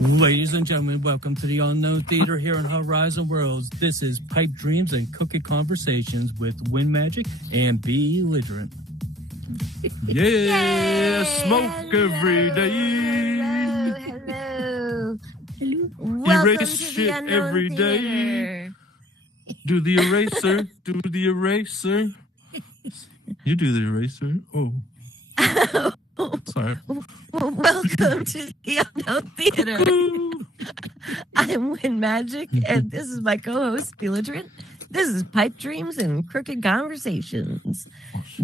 Ladies and gentlemen, welcome to the Unknown Theater here in Horizon Worlds. This is Pipe Dreams and Cookie Conversations with Windmajik and B-Ligerent. Yeah, smoke every day. Hello. Erase shit every day. Do the eraser. Do the eraser. You do the eraser. Oh. Sorry. Welcome to the Unknown Theater. I'm Windmajik, and this is my co-host, B-Ligerent. This is Pipe Dreams and Crooked Conversations.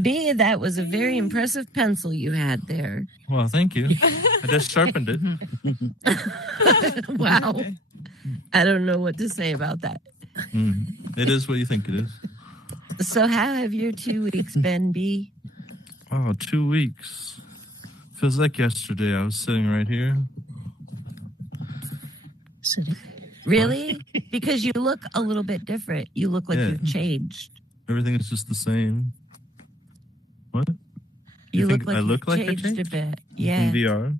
B, that was a very impressive pencil you had there. Well, thank you. I just sharpened it. Wow. I don't know what to say about that. It is what you think it is. So how have your 2 weeks been, B? Oh, 2 weeks. Feels like yesterday. I was sitting right here. Really? Because you look a little bit different. You look like you've changed. Everything is just the same. What? You think look like I look like changed a bit. Yeah. In VR?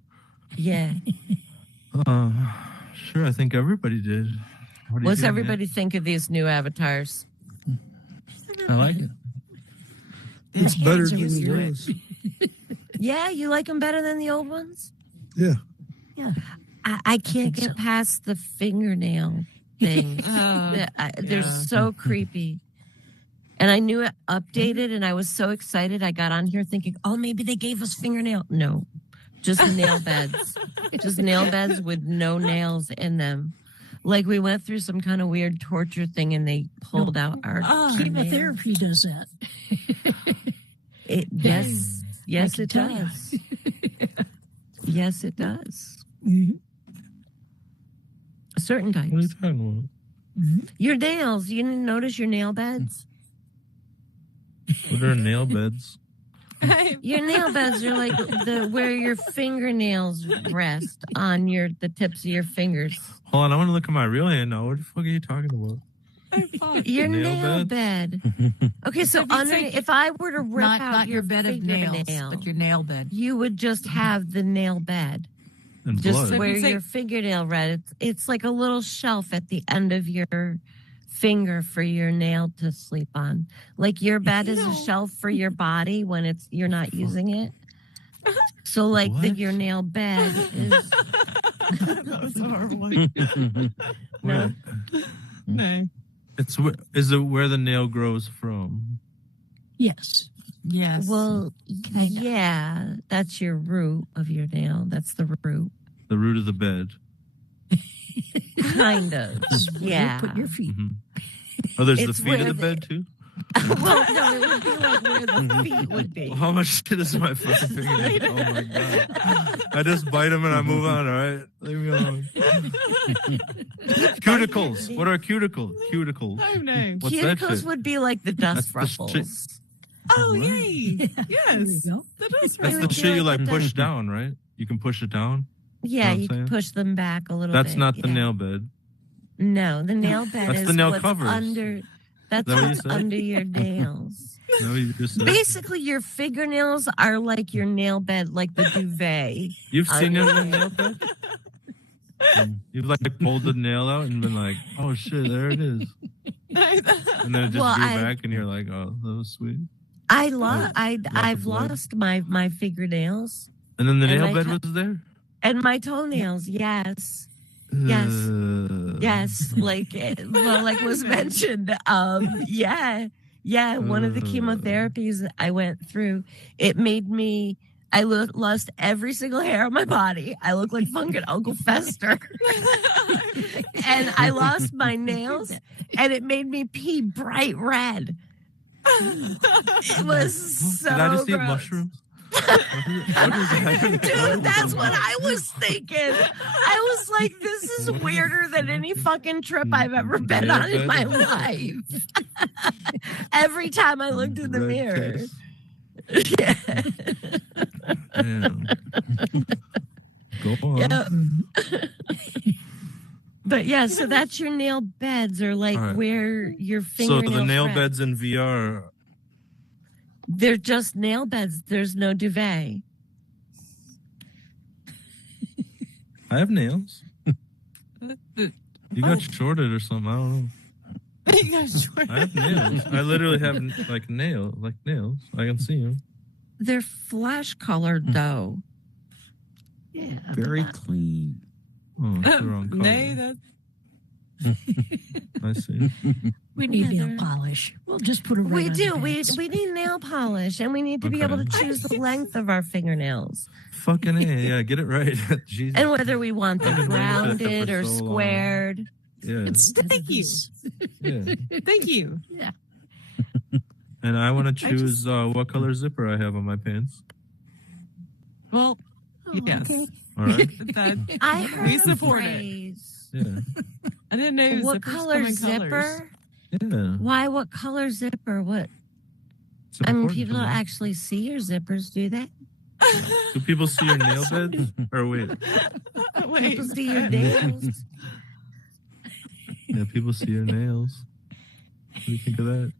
Yeah. Sure, I think everybody did. What's everybody think of these new avatars? I like it. It's better than the old. Yeah, you like them better than the old ones? Yeah. Yeah. I can't get past the fingernail thing. They're so creepy. And I knew it updated, and I was so excited. I got on here thinking, oh, maybe they gave us fingernail. No, just nail beds. Just nail beds with no nails in them. Like we went through some kind of weird torture thing, and they pulled out our chemotherapy does that. Yes, it does. Yes, it does. Mm-hmm. Certain types. What are you talking about? Mm-hmm. Your nails. You didn't notice your nail beds? What are nail beds? Your nail beds are like where your fingernails rest on the tips of your fingers. Hold on, I want to look at my real hand now. What the fuck are you talking about? Your Nail nail bed. Okay, so if I were to rip out not your bed of nails, but your nail bed, you would just have the nail bed. And Just blood. where your fingernail red. It's like a little shelf at the end of your finger for your nail to sleep on. Like your bed is a shelf for your body when you're not using it. So like your nail bed is. that was horrible. No. No. Is it where the nail grows from? Yes. Well, yeah, that's your root of your nail. That's the root. The root of the bed. Kind of. Yeah. Put your feet. Oh, there's the feet of the bed too? Well, no, it would be like where the feet would be. How much shit is my fucking fingernail? Oh my god! I just bite them and I move on. All right, leave me alone. Cuticles. What are cuticles? Cuticles. Oh no. What's that Cuticles shit? would be like the dust That's the ruffles. Oh yay! Yes. That is That's the shit you like push down, right? You can push it down. Yeah, you you can push them back a little That's bit. not the nail bed. No, the nail bed That's is the nail what's covers. under. That's Is that what you what's said? under your nails. No, you just said. Basically, your fingernails are like your nail bed, like the duvet. You've seen it in a nail bed? You've like pulled the nail out and been like, oh shit, there it is. And then it just grew back and you're like, oh, that was sweet. I've lost my fingernails. And then the nail bed was there? And my toenails, yes. Yes, like was mentioned. One of the chemotherapies I went through, it made me. I lost every single hair on my body. I look like fucking Uncle Fester, and I lost my nails, and it made me pee bright red. It was so. Did I just eat gross. mushrooms? Dude, that's what I was thinking. I was like, this is weirder than any fucking trip I've ever been on in my life. Every time I looked in the mirror. Yeah. Go on. Yep. But yeah, so that's your nail beds, or like where your fingernails. So the nail beds in VR. They're just nail beds. There's no duvet. I have nails. You got shorted or something. I don't know. You got short. I have nails. I literally have nails. I can see them. They're flesh colored though. Yeah. Very clean. Oh, it's the wrong color. Nay, that I see. We need Yeah, nail polish. We'll just put it right We on do. the We pants. need nail polish, and we need to be able to choose the length of our fingernails, Fucking A. Yeah, get it right. Jesus. and whether we want I've them been waiting for that rounded or for so long. squared. Yeah. thank you. Yeah. Thank you. And I want to choose what color zipper I have on my pants. Well, Oh, yes. okay. All right. That, I heard we a support it. phrase. Yeah. I didn't know What zippers color come in zipper? colors. Yeah. Why? What color zipper? What? It's I mean, important people to don't me. actually see your zippers, do they? Do people see your nail beds? Or wait. Wait. People see your nails. Yeah, people see your nails. What do you think of that?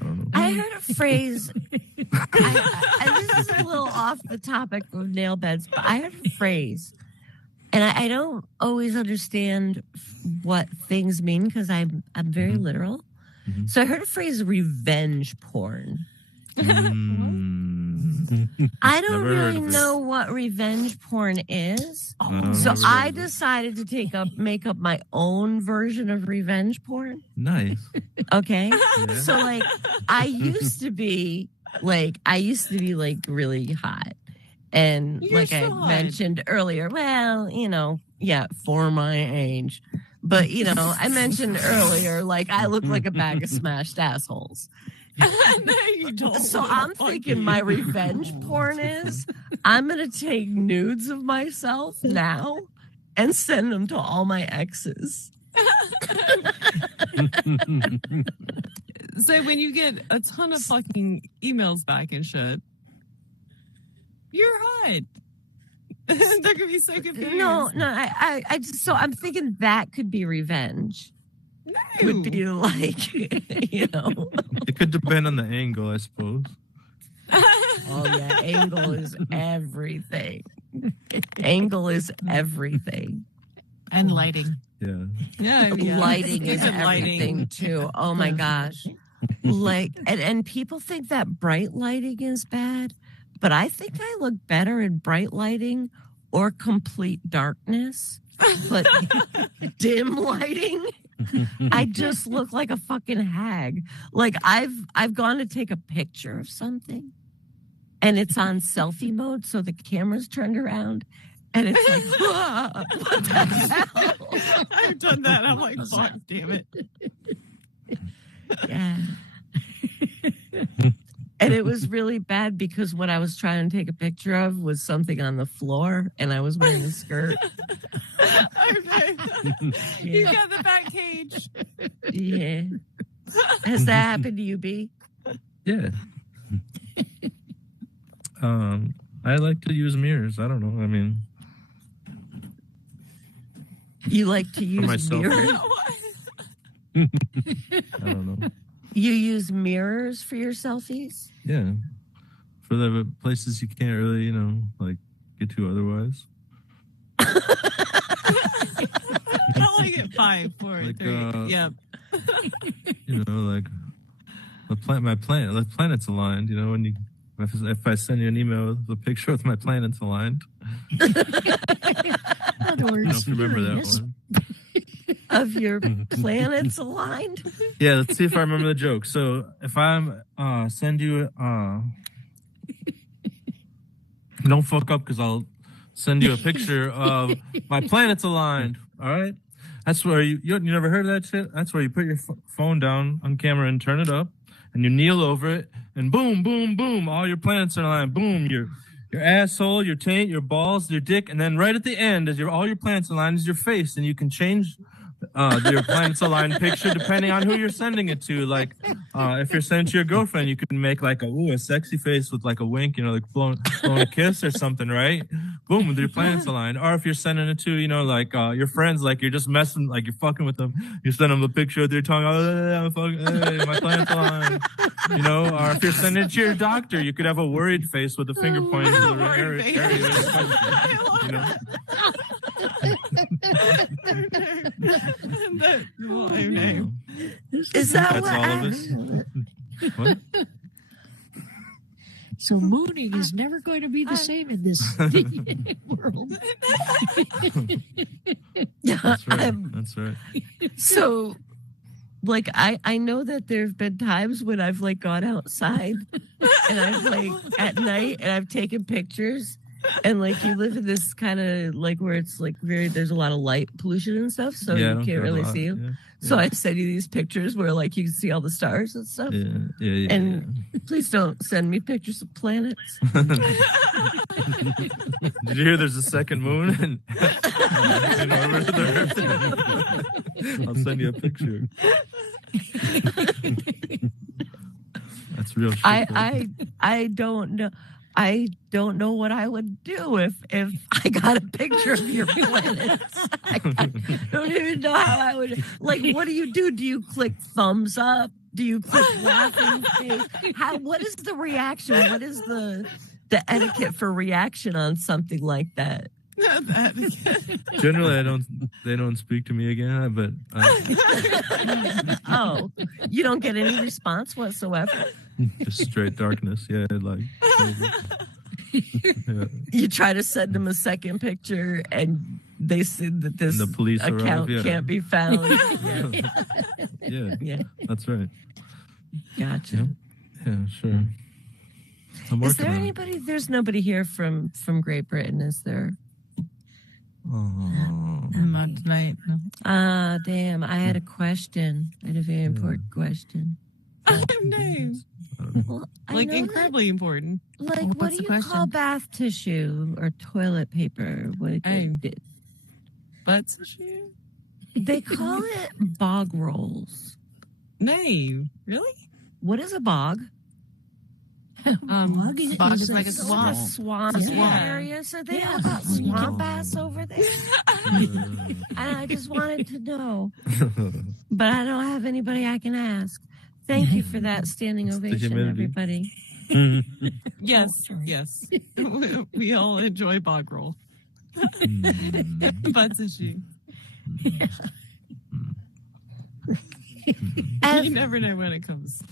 I don't know. I heard a phrase. This is a little off the topic of nail beds, but I heard a phrase, and I don't always understand what things mean because I'm very Mhm. literal. Mhm. So I heard a phrase, revenge porn. Mm. I don't Never heard really of it. know what revenge porn is. No, So never I heard of it. decided to make up my own version of revenge porn. Nice. Okay. Yeah. So like I used to be like really hot. And You're like I so hot. mentioned earlier, well, for my age. But I mentioned earlier, like I look like a bag of smashed assholes. No, you don't. So I'm thinking my revenge porn is I'm gonna take nudes of myself now and send them to all my exes. So when you get a ton of fucking emails back and shit, you're hot. They're gonna be so confused. No, I just, so I'm thinking that could be revenge. No. Would be like, It could depend on the angle, I suppose. oh yeah, angle is everything. Angle is everything. And lighting. Yeah. Yeah, Lighting is Lighting. everything too. Oh my gosh. Like, and people think that bright lighting is bad, but I think I look better in bright lighting or complete darkness. But dim lighting, I just look like a fucking hag. Like I've gone to take a picture of something and it's on selfie mode, so the camera's turned around and it's like, "Ah, what the hell?" I've done that. I'm like, fuck, damn it. Yeah. And it was really bad because what I was trying to take a picture of was something on the floor and I was wearing a skirt. Okay. You got the back cage. Yeah. Has that happened to you, B? Yeah. I like to use mirrors. I don't know. I mean, You like to use myself. mirrors? I don't know. You use mirrors for your selfies? Yeah. For the places you can't really, get to otherwise. I like it 5, 4, Like, 3. Yep. Like the planet's aligned, when you if I send you an email with a picture with my planets aligned. In other I don't know words, if you remember that Uranus. one. Of your planets aligned? Yeah, let's see if I remember the joke. So if I'm send you don't fuck up because I'll send you a picture of my planets aligned. All right, that's where you never heard of that shit. That's where you put your phone down on camera and turn it up, and you kneel over it, and boom, boom, boom, all your planets are aligned. Boom, your asshole, your taint, your balls, your dick, and then right at the end, as all your planets aligned, is your face, and you can change your planets aligned picture depending on who you're sending it to. Like, if you're sending it to your girlfriend, you can make like a sexy face with like a wink, like blowing a kiss or something, right? Boom, with your planets aligned. Or if you're sending it to, your friends, like you're just messing, like you're fucking with them, you send them a picture with your tongue, I'm fucking, hey, my planets aligned. Or if you're sending it to your doctor, you could have a worried face with a finger pointing to the area. Well, okay. Is that That's what all of us? What? So mooning is never going to be the same in this world. That's right. I'm- That's right. So, like, I know that there have been times when I've like gone outside and I've like at night and I've taken pictures, and like you live in this kind of like where it's like there's a lot of light pollution and stuff, so Yeah, I you don't can't care a really lot. see them. Yeah. So I send you these pictures where like you can see all the stars and stuff. Yeah. And please don't send me pictures of planets. Did you hear there's a second moon in orbit of the Earth? I'll send you a picture. That's real shit. I don't know. I don't know what I would do if I got a picture of your planets. I don't even know how I would. Like, what do you do? Do you click thumbs up? Do you click laughing face? What is the reaction? What is the etiquette for reaction on something like that? Generally, they don't speak to me again, but Oh, you don't get any response whatsoever. just straight darkness. Yeah, like. Yeah. You try to send them a second picture, and they said that this And the police arrive, account yeah. can't be found. Yeah, that's right. Gotcha. Yeah, sure. I'm Is working there on it. anybody? There's nobody here from Great Britain, is there? Oh. Not tonight. No. Ah, damn! I had a question. I had a very important question. I'm names. Well, I Like know incredibly important. that, like, Well, what what's do the you call question? bath tissue or toilet paper? What Hey. Butt tissue? they call it bog rolls. Name. Really? What is a bog? Bog is- bog is is like a It's swamp. a swamp Yeah. area. So they Yeah. have about swamp ass over there. And I just wanted to know, but I don't have anybody I can ask. Thank you for that standing It's the ovation, humidity. everybody. Yes. Oh, sorry. Yes. We all enjoy bog roll. Butt tissue. You never know when it comes.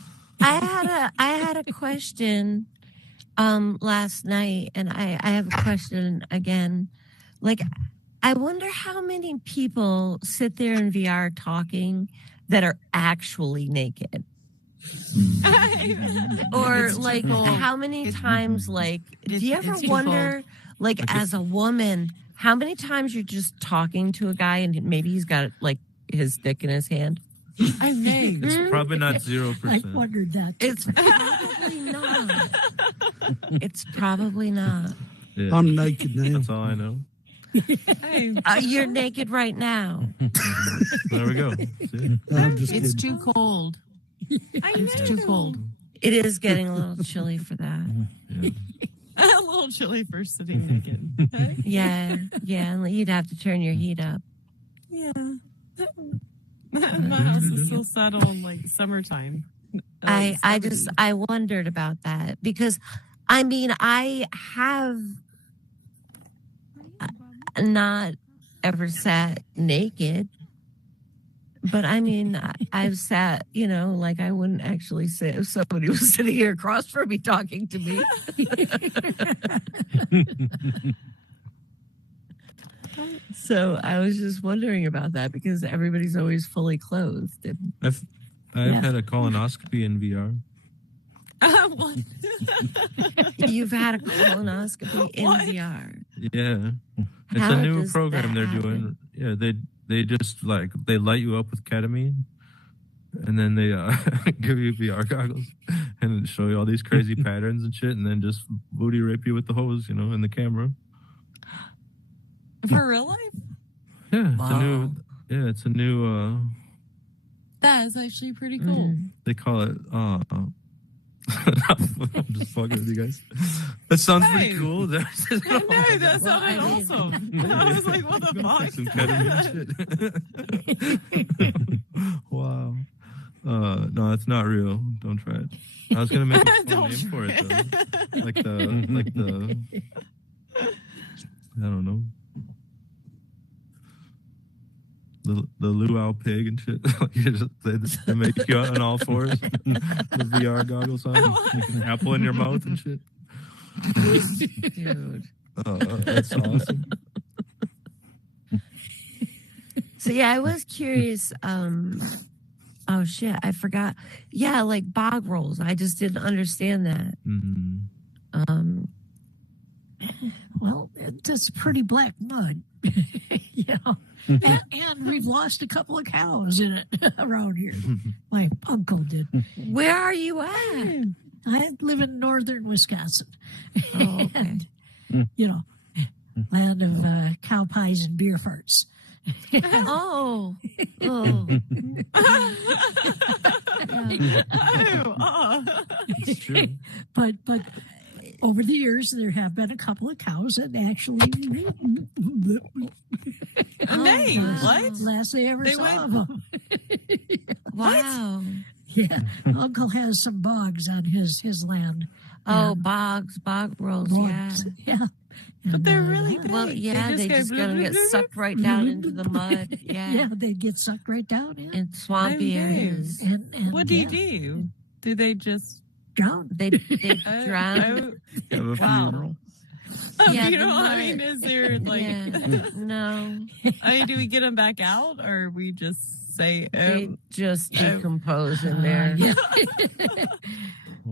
I had a question last night, and I have a question again. Like, I wonder how many people sit there in VR talking that are actually naked. Or It's too like cold. how many times like do you ever it's too wonder like as a woman how many times you're just talking to a guy and maybe he's got like his dick in his hand? I'm named. It's probably not 0%. I wondered that. It's probably not. It's probably not. Yeah. I'm naked now. That's all I know. Hey, You're naked right now. There we go. See? I'm just It's kidding. too cold. I It's know. too cold. It is getting a little chilly for that. Yeah. A little chilly for sitting naked. Hey? Yeah, yeah. And you'd have to turn your heat up. Yeah. My house is still set on like summertime. I 70s. wondered about that because I mean I have not ever sat naked, but I mean I've sat, you know, like I wouldn't actually sit if somebody was sitting here across from me talking to me. So I was just wondering about that because everybody's always fully clothed. And I've Yeah. had a colonoscopy in VR. What? you've had a colonoscopy in What? VR. Yeah. It's How a new does program that they're happen? doing. Yeah, they just like they light you up with ketamine and then they give you VR goggles and show you all these crazy patterns and shit and then just booty rape you with the hose, you know, in the camera. For real life? Yeah, it's Wow. a new it's a new That is actually pretty cool. Mm. they call it I'm just fucking with you guys. That sounds pretty Hey. cool. No, that Well, I sounded mean- awesome. I was like, what the fuck? Some ketamine shit. Wow. No, it's not real. Don't try it. I was gonna make a fun Don't name for it try though. Like the I don't know. the luau pig and shit. They make you on all fours, the VR goggles on, like an apple in your mouth and shit. Dude. Oh, that's awesome. So yeah, I was curious. Oh shit, I forgot. Yeah, like bog rolls. I just didn't understand that. Mm-hmm. Well, it's pretty black mud, and we've lost a couple of cows in it around here. My uncle did. Where are you at? I live in northern Wisconsin. Oh, okay. And, land of cow pies and beer farts. Oh. It's true. But over the years, there have been a couple of cows that actually. Name, what? Last they ever saw of them. Wow. Yeah, Uncle has some bogs on his land. Oh, bog rolls. Bogs, yeah. But they're really big. Well, yeah, they just gonna get sucked right down into the mud. Yeah. Yeah, they get sucked right down In swampy Okay. areas. And What do you do? Do they just drown. They drown. Have a Wow. funeral. Yeah, you know, the I mean, mud. is there like, Yeah. No. I mean, do we get them back out or we just say, They just decompose in Uh, there. yeah.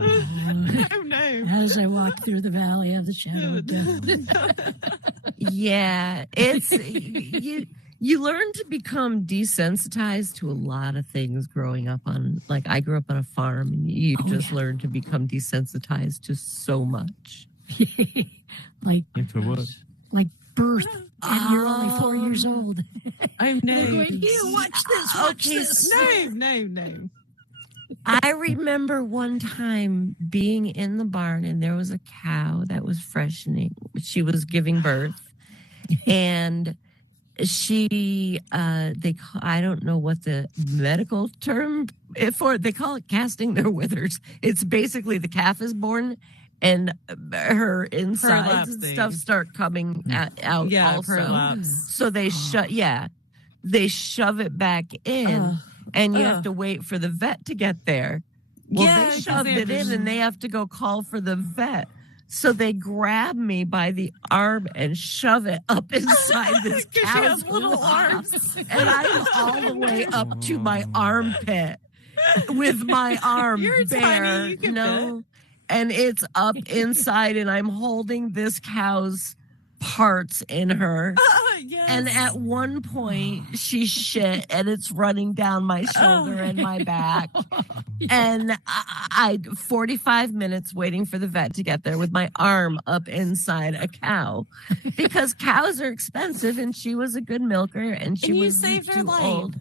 oh no. As I walk through the valley of the shadow of death. Yeah, it's you learn to become desensitized to a lot of things growing up on. Like I grew up on a farm, and you just learn to become desensitized to so much. like To what? like birth, and you're only 4 years old. I know. You're going, here, watch this, watch Okay, this. No. I remember one time being in the barn, and there was a cow that was freshening. She was giving birth, and she I don't know what the medical term for it. They call it casting their withers. It's basically the calf is born and her insides and Prolapsing. stuff start coming out Yeah, also. prolapse. So they shove it back in, and you have to wait for the vet to get there. Well, Yeah, they 'cause shoved they have it in, to- and they have to go call for the vet. So they grab me by the arm and shove it up inside this 'Cause she cow's has little arms. and I'm all the way up to my armpit with my arm You're bare. tiny, you can And it's up inside, and I'm holding this cow's parts in her. Yes. And at one point, she shit, and it's running down my shoulder and my back. And I 45 minutes waiting for the vet to get there with my arm up inside a cow, because cows are expensive, and she was a good milker, and she And you was saved her too life. old.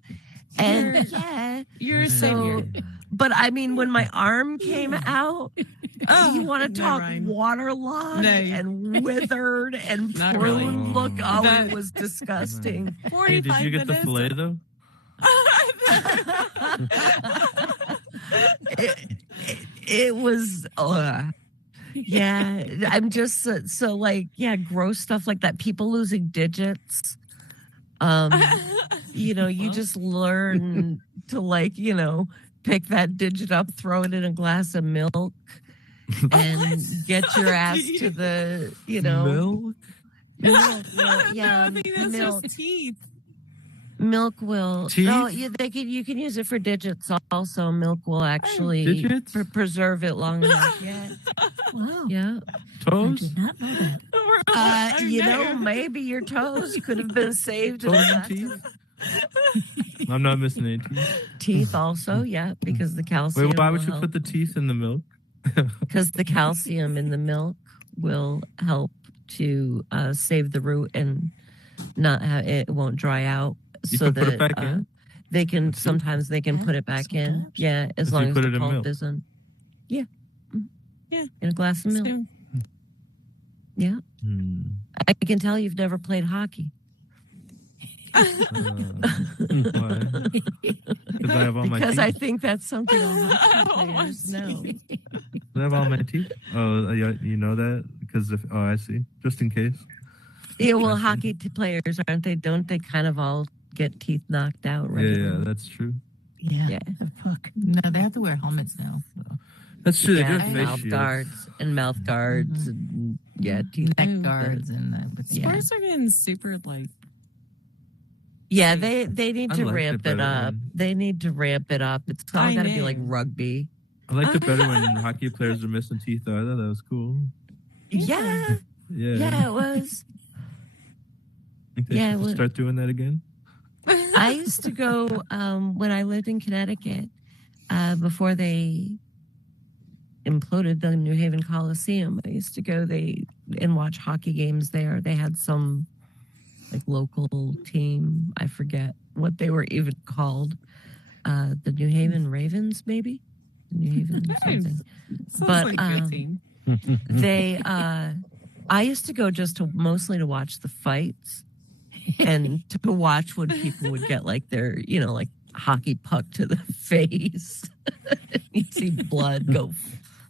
And yeah, You're a so. savior. But I mean, when my arm came out, you want to never talk mind. waterlogged No. and withered and Not prune really. look. Oh, That- it was disgusting. Hey, 45 did you get the minutes. fillet though? It was, yeah. I'm just so like, yeah, gross stuff like that. People losing digits. You just learn to like, pick that digit up, throw it in a glass of milk, and get your ass to the, Milk? milk. No, I think that's milk. just teeth. Milk will. Teeth? No, you can use it for digits also. Milk will actually Digits? preserve it long enough. Yeah, Wow. yeah. I Toes? did not know that. Oh, no. Maybe your toes could have been saved. Toes and teeth? I'm not missing any teeth. Teeth also, yeah, because the calcium. Wait, why would will you help. put the teeth in the milk? Because the calcium in the milk will help to save the root and not have it won't dry out. You so can that put it back in? they can sometimes they can Yeah, put it back in. sometimes. Yeah, as If long you as put the it in pulp milk. isn't. Yeah. Mhm. Yeah. In a glass of milk. So- Yeah. Hmm. I can tell you've never played hockey. Why? Because I have all my Because teeth. I think that's something all hockey Oh, I players know. I have all my teeth. Oh, you know that? Because I see. Just in case. Yeah, well, I see. hockey players aren't they? Don't they kind of all get teeth knocked out. Yeah, Regularly. that's true. Yeah. Yeah. Fuck. No, they have to wear helmets now. So. That's true. They do Yeah, have face mouth shields. guards and mouth guards and teeth Neck guards and Yeah. sports are getting super like. Yeah, they need I to liked ramp it it better up. when- They need to ramp it up. It's all I got to be like know. rugby. I liked it better when hockey players were missing teeth. Though. I thought that was cool. Yeah, Yeah. it was. I think they Yeah, should well- start doing that again. I used to go when I lived in Connecticut before they imploded the New Haven Coliseum. I used to go and watch hockey games there. They had some like local team. I forget what they were even called. The New Haven Ravens, maybe. New Haven something. Sounds But, like a good team. They I used to go just mostly to watch the fights and to watch when people would get like their like hockey puck to the face. You see blood go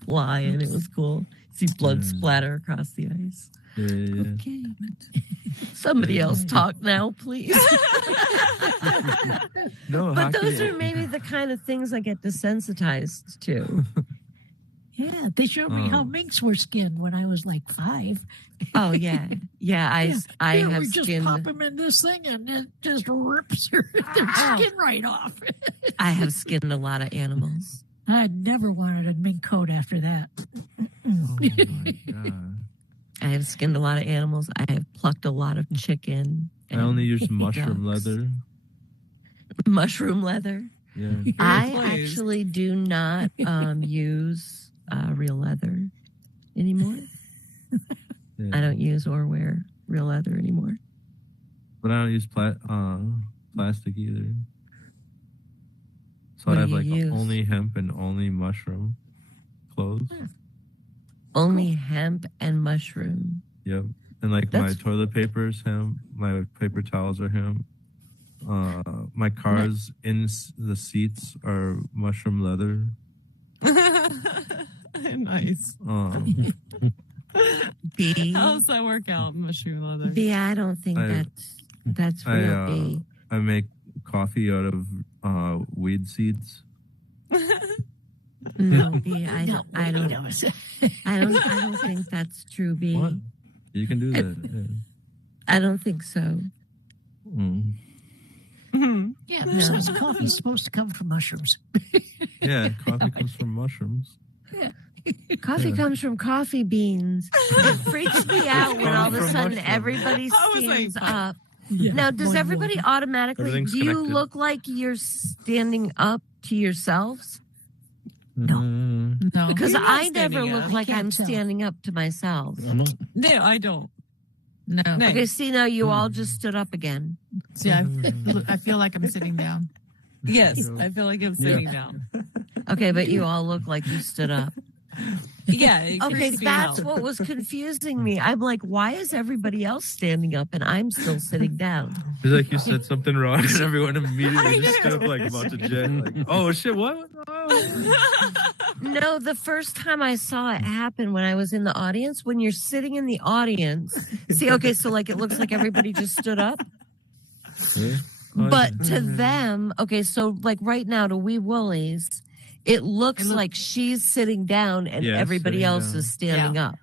flying. It was cool. See blood splatter across the ice. Yeah. Okay. Somebody else talk now, please. No, But hockey. those are maybe the kind of things I get desensitized to. Yeah, they showed me how minks were skinned when I was like 5. Oh yeah. I Here, have we just skinned pop them in this thing and it just rips their skin right off. I have skinned a lot of animals. I never wanted a mink coat after that. Oh my god. I have skinned a lot of animals. I have plucked a lot of chicken. I only use mushroom ducks. leather. Mushroom leather. Yeah. I Please. actually do not use real leather anymore. Yeah. I don't use or wear real leather anymore. But I don't use plastic either. So What I do have you like use? only hemp and only mushroom clothes. Only hemp and mushroom. Yep. And like That's- my toilet paper is hemp. My paper towels are hemp. My cars the seats are mushroom leather. Nice. B. How does that work out, mushroom leather? B. I don't think that's real. B. I make coffee out of weed seeds. No, B. I No, don't think that's true. B. What? You can do that. I don't think so. Yeah. Mm. Yeah, this coffee's supposed to come from mushrooms. Yeah, coffee comes from mushrooms. Coffee Yeah. comes from coffee beans. It freaks me out when all of a From sudden mushrooms. everybody I was like, stands up. Yeah, Now, does more everybody than automatically, Everything's do you connected. look like you're standing up to yourselves? No. Mm. No, Because you're not I never standing look up. like can't I'm tell. standing up to myself. No, I don't. No. No. Okay, see, now you all just stood up again. See, I feel like I'm sitting down. Yes, I feel like I'm sitting down. Okay, but you all look like you stood up. Yeah. it Okay, creeps me that's out. what was confusing me. I'm like, why is everybody else standing up and I'm still sitting down? It's like you said something wrong, and everyone immediately just stood up like about to jet. Like, oh shit, what? Oh. No, the first time I saw it happen when I was in the audience, when you're sitting in the audience, see, okay, so like it looks like everybody just stood up. Yeah. But to them, okay, so like right now to Wee Woolies, it looks like she's sitting down and Yeah, everybody sitting else down. is standing up.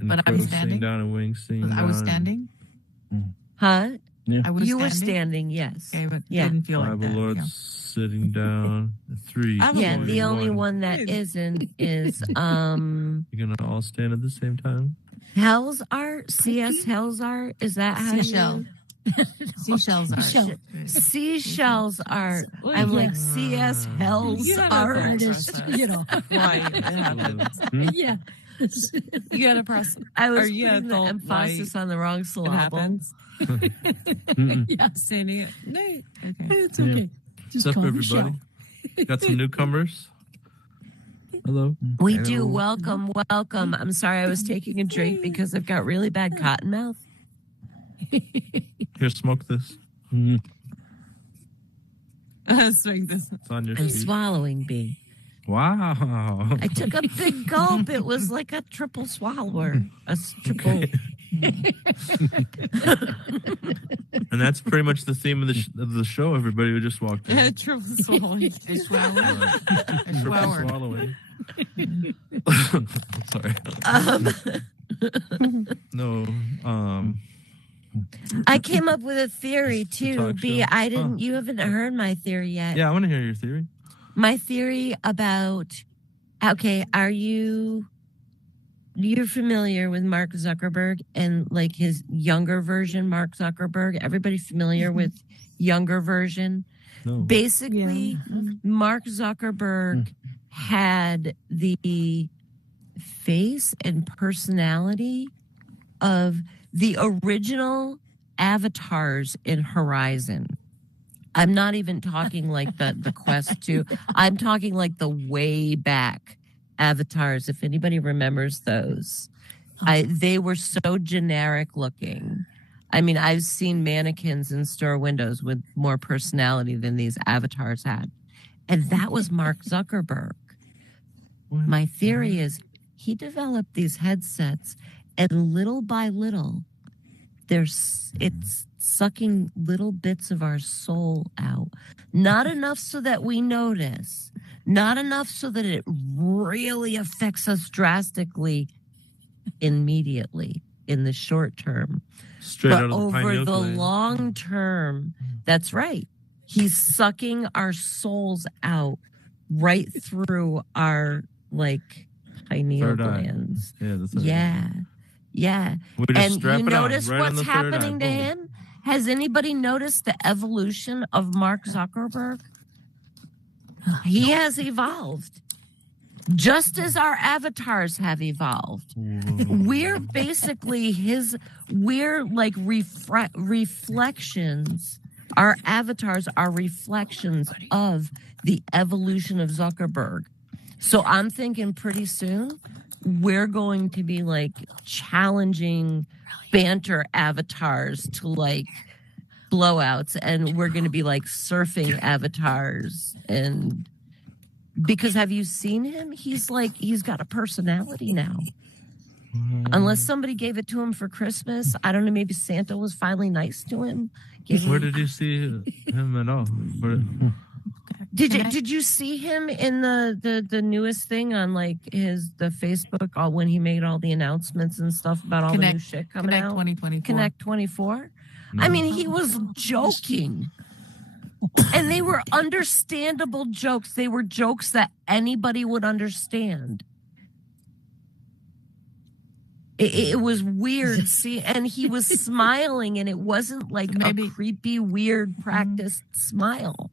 And But the I'm crow's standing? sitting down and wings sitting I was down. standing. Huh? I was You were standing. standing, yes. Okay, but Yeah. didn't feel like Five that. lords Yeah. sitting down. 3. I'm a Yeah, lord. the only 1. one that isn't is You're gonna all stand at the same time. Hell's Art, CS Hell's Art. Is that how Seashell. you Seashells are. Seashell. Seashells Art. Well, I'm yeah. like CS Hell's You gotta Art. press Artist, that. you know. Why it happens. Yeah. You gotta press. I was Or you putting the don't emphasis on the wrong It syllable. happens. Yeah. Standing it. No. Okay. It's okay. Just What's up, call everybody? Got some newcomers. Hello. We do. Welcome, welcome. I'm sorry I was taking a drink because I've got really bad cotton mouth. Here, smoke this. Swing this. It's on your I'm feet. swallowing, B. Wow. I took a big gulp. It was like a triple swallower. A triple. And that's pretty much the theme of the show. Everybody who just walked in. Triple swallowing. They swallow. Triple swallowing. Sorry. No. I came up with a theory too. Talk B, show. I didn't. You haven't heard my theory yet. Yeah, I want to hear your theory. My theory about. Okay, you're familiar with Mark Zuckerberg and like his younger version, Mark Zuckerberg? Everybody familiar with younger version? No. Basically, Mark Zuckerberg had the face and personality of the original avatars in Horizon. I'm not even talking like the Quest 2. I'm talking like the way back avatars. If anybody remembers those, they were so generic looking. I mean, I've seen mannequins in store windows with more personality than these avatars had. And that was Mark Zuckerberg. What? My theory is he developed these headsets, and little by little, it's sucking little bits of our soul out. Not enough so that we notice, not enough so that it really affects us drastically immediately in the short term. Straight But out of the over pineal the gland. long term, that's right. He's sucking our souls out right through our like pineal Third eye. glands. Yeah, that's it. Yeah. We just And strap you it on, notice right on what's the third eye. happening to Boom. him? Has anybody noticed the evolution of Mark Zuckerberg? He has evolved. Just as our avatars have evolved. We're basically we're like reflections. Our avatars are reflections of the evolution of Zuckerberg. So I'm thinking pretty soon we're going to be like challenging banter avatars to like blowouts, and we're going to be like surfing avatars. And because have you seen him? He's got a personality now. Unless somebody gave it to him for Christmas. I don't know, maybe Santa was finally nice to him. Where did you see him at all? Did you see him in the newest thing on like the Facebook when he made all the announcements and stuff about all the new shit coming Connect out? 2024. Connect 24? No. I mean, he was joking. And they were understandable jokes. They were jokes that anybody would understand. It was weird. See, and he was smiling, and it wasn't like a creepy, weird, practiced smile.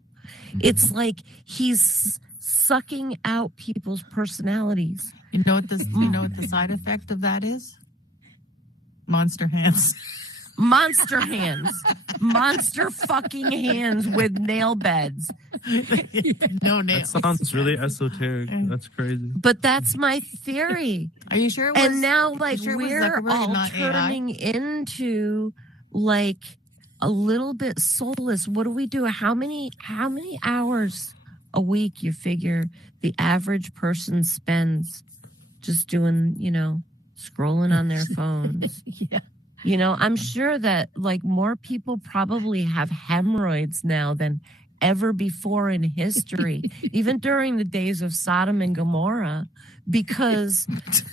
It's like he's sucking out people's personalities. You know what the side effect of that is? Monster hands. Monster hands. Monster fucking hands with nail beds. No nails. That sounds really esoteric. That's crazy. But that's my theory. Are you sure it was? And now, like, sure it was we're Zuckerberg all and not AI? turning into, like, a little bit soulless. What do we do? How many hours a week you figure the average person spends just doing, scrolling on their phones? Yeah. I'm sure that, like, more people probably have hemorrhoids now than ever before in history, even during the days of Sodom and Gomorrah, because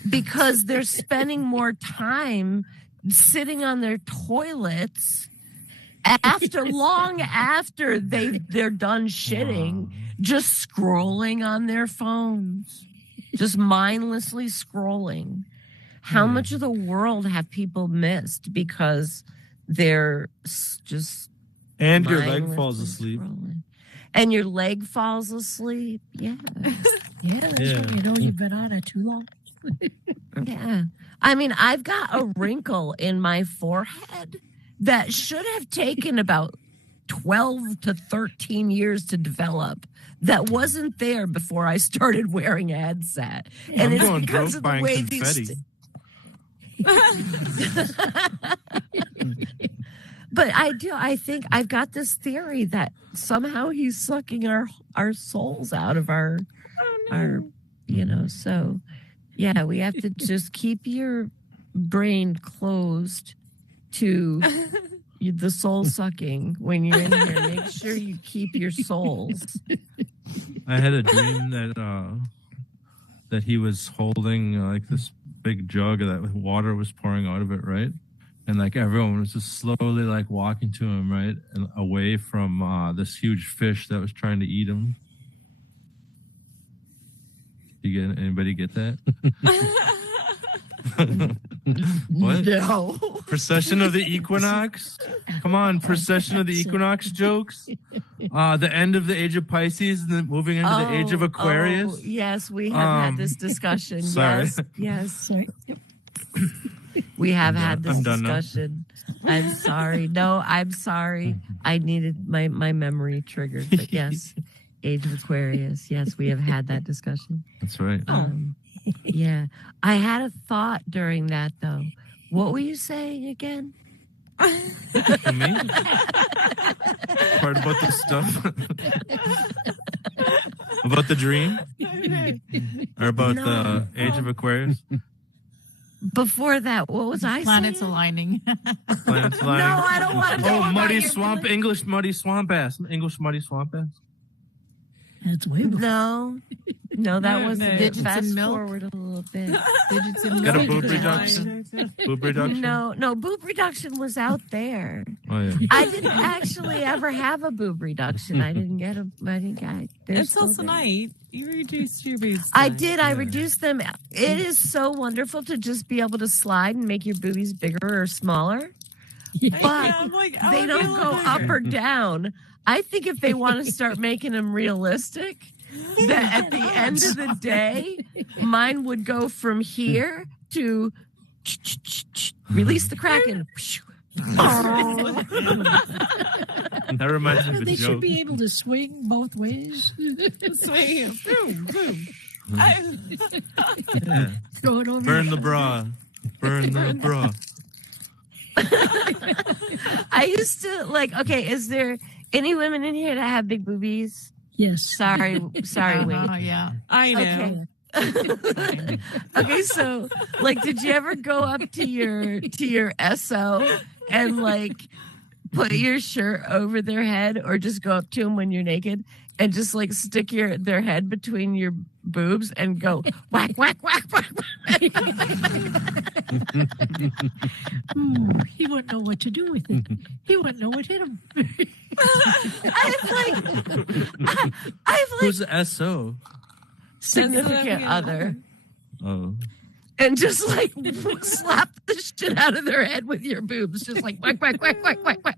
they're spending more time sitting on their toilets long after they're done shitting, just scrolling on their phones, just mindlessly scrolling. How much of the world have people missed because they're just And your leg falls asleep. scrolling? And your leg falls asleep? Yeah. Yeah, that's right. You know, you've been on it too long. Yeah. I mean, I've got a wrinkle in my forehead that should have taken about 12 to 13 years to develop. That wasn't there before I started wearing a headset. And I'm it's going because broke of the buying way confetti. these. But I think I've got this theory that somehow he's sucking our souls out of our so yeah, we have to just keep your brain closed to the soul sucking when you're in here. Make sure you keep your souls. I had a dream that he was holding like this big jug that water was pouring out of it, right? And like everyone was just slowly like walking to him, right, and away from this huge fish that was trying to eat him. Anybody get that? What? No. Procession of the Equinox? Come on, Procession of the Equinox jokes? The end of the age of Pisces and then moving into the age of Aquarius? Oh, yes, we have had this discussion. Sorry. Yes. Sorry. We have had this I'm done now. discussion. I'm sorry. No, I'm sorry. I needed my memory triggered. But yes, age of Aquarius. Yes, we have had that discussion. That's right. Yeah. I had a thought during that, though. What were you saying again? For me? Part about the stuff? About the dream? Or about the age of Aquarius? Before that, what was I Planets saying? aligning. Planets aligning. No, I don't want to know Oh, about muddy your swamp, English muddy swamp ass. English muddy swamp ass. That's way before. No, that No, was no. Digits fast in milk? forward a little bit. Digits in Got a milk. boob reduction? Boob reduction? No, boob reduction was out there. Oh, yeah. I didn't actually ever have a boob reduction. I didn't get a. I didn't get. they're Until still there. tonight, you reduced your boobs. I tonight. did. I reduced them. It is so wonderful to just be able to slide and make your boobies bigger or smaller. But I'm like, I they would don't be a go little up bigger. or down. I think if they want to start making them realistic, that at the end of the day, mine would go from here to release the Kraken. That reminds me of a They should joke. be able to swing both ways. Swing. Boom, boom. Yeah. Throw it over. Burn the bra. Burn the bra. I used to okay, is there any women in here that have big boobies? Yes. Sorry, wait. Yeah. I know. Okay. Okay, so did you ever go up to your SO and put your shirt over their head, or just go up to them when you're naked and just stick their head between your boobs and go whack whack whack whack? He wouldn't know what to do with it. He wouldn't know what hit him. I've Who's the SO? significant other. Oh. And just slap the shit out of their head with your boobs, just whack whack whack whack whack whack.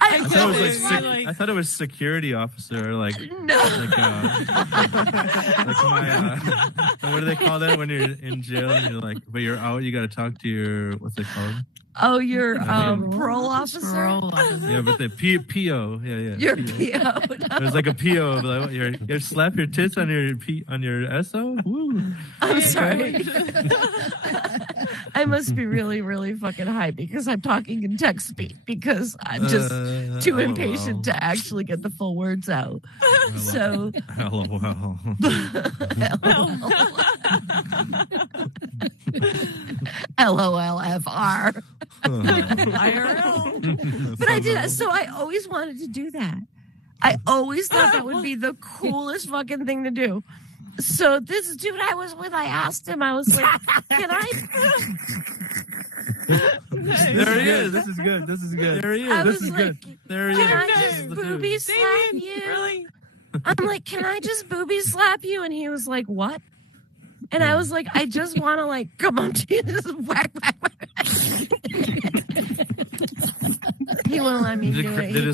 I thought it was security officer, no. What do they call that when you're in jail and but you're out, you got to talk to your, what's it called? Oh, your parole officer. Parole officer. Yeah, but the PO, yeah. Your PO. PO. It was like a PO of you slap your tits on your SO. Woo. I'm sorry. I must be really, really fucking high because I'm talking in text speed because I'm just too impatient to actually get the full words out. So, LOL. LOLFR. IRL. But I did. So I always wanted to do that. I always thought that would be the coolest fucking thing to do. So this dude I was with, I asked him, I was like, can I? There he is. This is good. There he is. I This was is good. There he Can I is. just booby slap you? Really? I'm like, can I just booby slap you? And he was like, what? And I was like, I just want to come on to you. Just whack, whack, whack. He won't let me do it. Did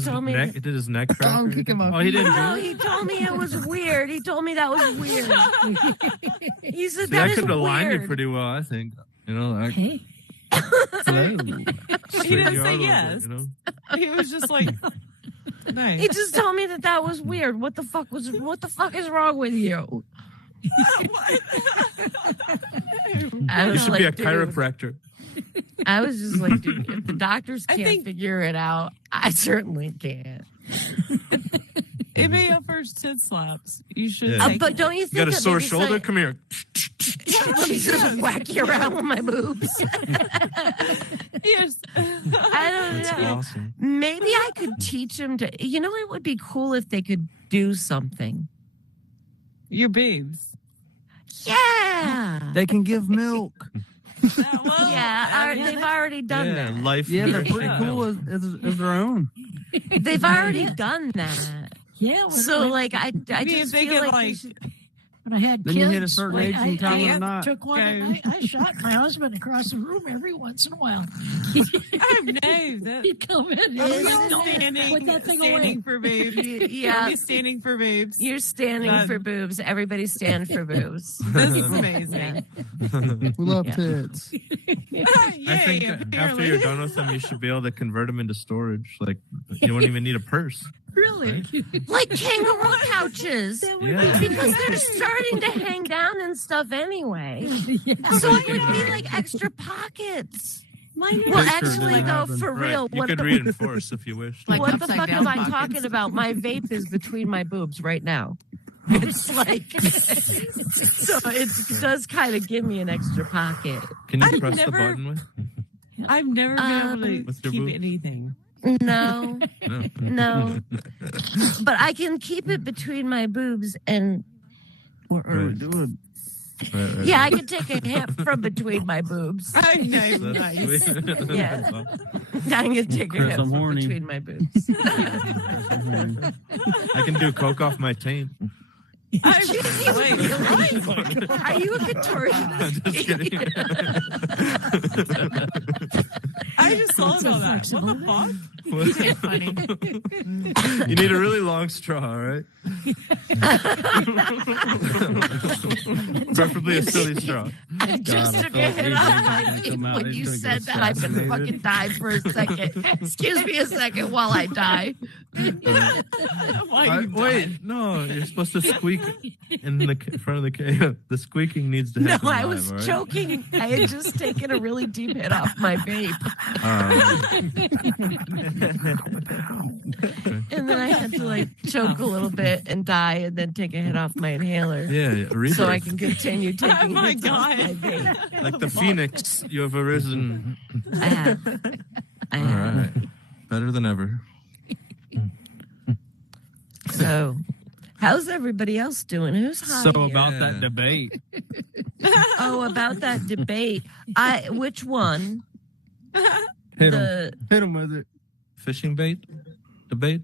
his neck crack? Don't kick him up. Oh, he didn't do No, it? he told me it was weird. He told me that was weird. He said See, that I is could align you weird. pretty well, I think. Hey, Hello. He didn't say yes. He was just like, nice. He just told me that was weird. What the fuck is wrong with you? I You was should like, be a dude. chiropractor. I was just like, dude, if the doctors I can't think- figure it out, I certainly can't. It'd be your first tit slaps. You should Yeah. take But don't you think You got a that sore maybe shoulder? Come here. She just whack you around with my boobs. Yes. I don't That's know. awesome. Maybe I could teach them to. You know, it would be cool if they could do something. Your babes. Yeah. They can give milk. Yeah, they've already done Yeah, that. life. Yeah, they're nourishing pretty cool milk. as their own. They've already done that. Yeah. So, like, I Maybe just if they feel could, like, they like, should- when I had Then kids, you hit a certain age and time of the night. took one, and I shot my husband across the room every once in a while. I know that. He'd come in and put that thing away. Standing for babes. yeah, He's standing for babes. you're standing God. for boobs. Everybody stand for boobs. This is amazing. We love Yeah. tits. Yay, I think after apparently. you're done with them, you should be able to convert them into storage. Like you won't even need a purse. Really? Like kangaroo pouches. Yeah. Because they're starting to hang down and stuff anyway. Yeah. So it would be like extra pockets. Well, Picture actually, didn't though, happen. for Right. real, You what could the, reinforce if you wish. Like what the upside fuck down am I pockets. talking about? My vape is between my boobs right now. It's like, so it does kind of give me an extra pocket. Can you I've press never- the button with? I've never been able With to your keep boob? anything. No, No. no. But I can keep it between my boobs and, What are we Right. doing? Right. yeah, I can take a hip from between my boobs. I know. That's Nice. sweet. Yeah. I can take a Chris, hip I'm from horny. between my boobs. I can do coke off my taint. Are you Are you a contortionist? Just kidding. I just thought about that. What the fuck? Funny. You need a really long straw, all right? Preferably a silly straw. I just God, I took a felt hit Adrian off gonna my come out. when He's you gonna said get that. I've been assassinated. fucking died for a second. Excuse me a second while I die. Wait, no, you're supposed to squeak in the front of the cave. The squeaking needs to No, happen. I live, was all right? choking. I had just taken a really deep hit off my vape. And then I had to like choke a little bit and die and then take a hit off my inhaler. Yeah, rebirth. So I can continue Oh taking my hits off God. my vape. Like the phoenix, you have arisen. I have. I All have. right. Better than ever. So, how's everybody else doing? Who's high So here? about Yeah. that debate. Oh, about that debate. Which one? Hit him. The Hit him with it. Fishing bait? Debate?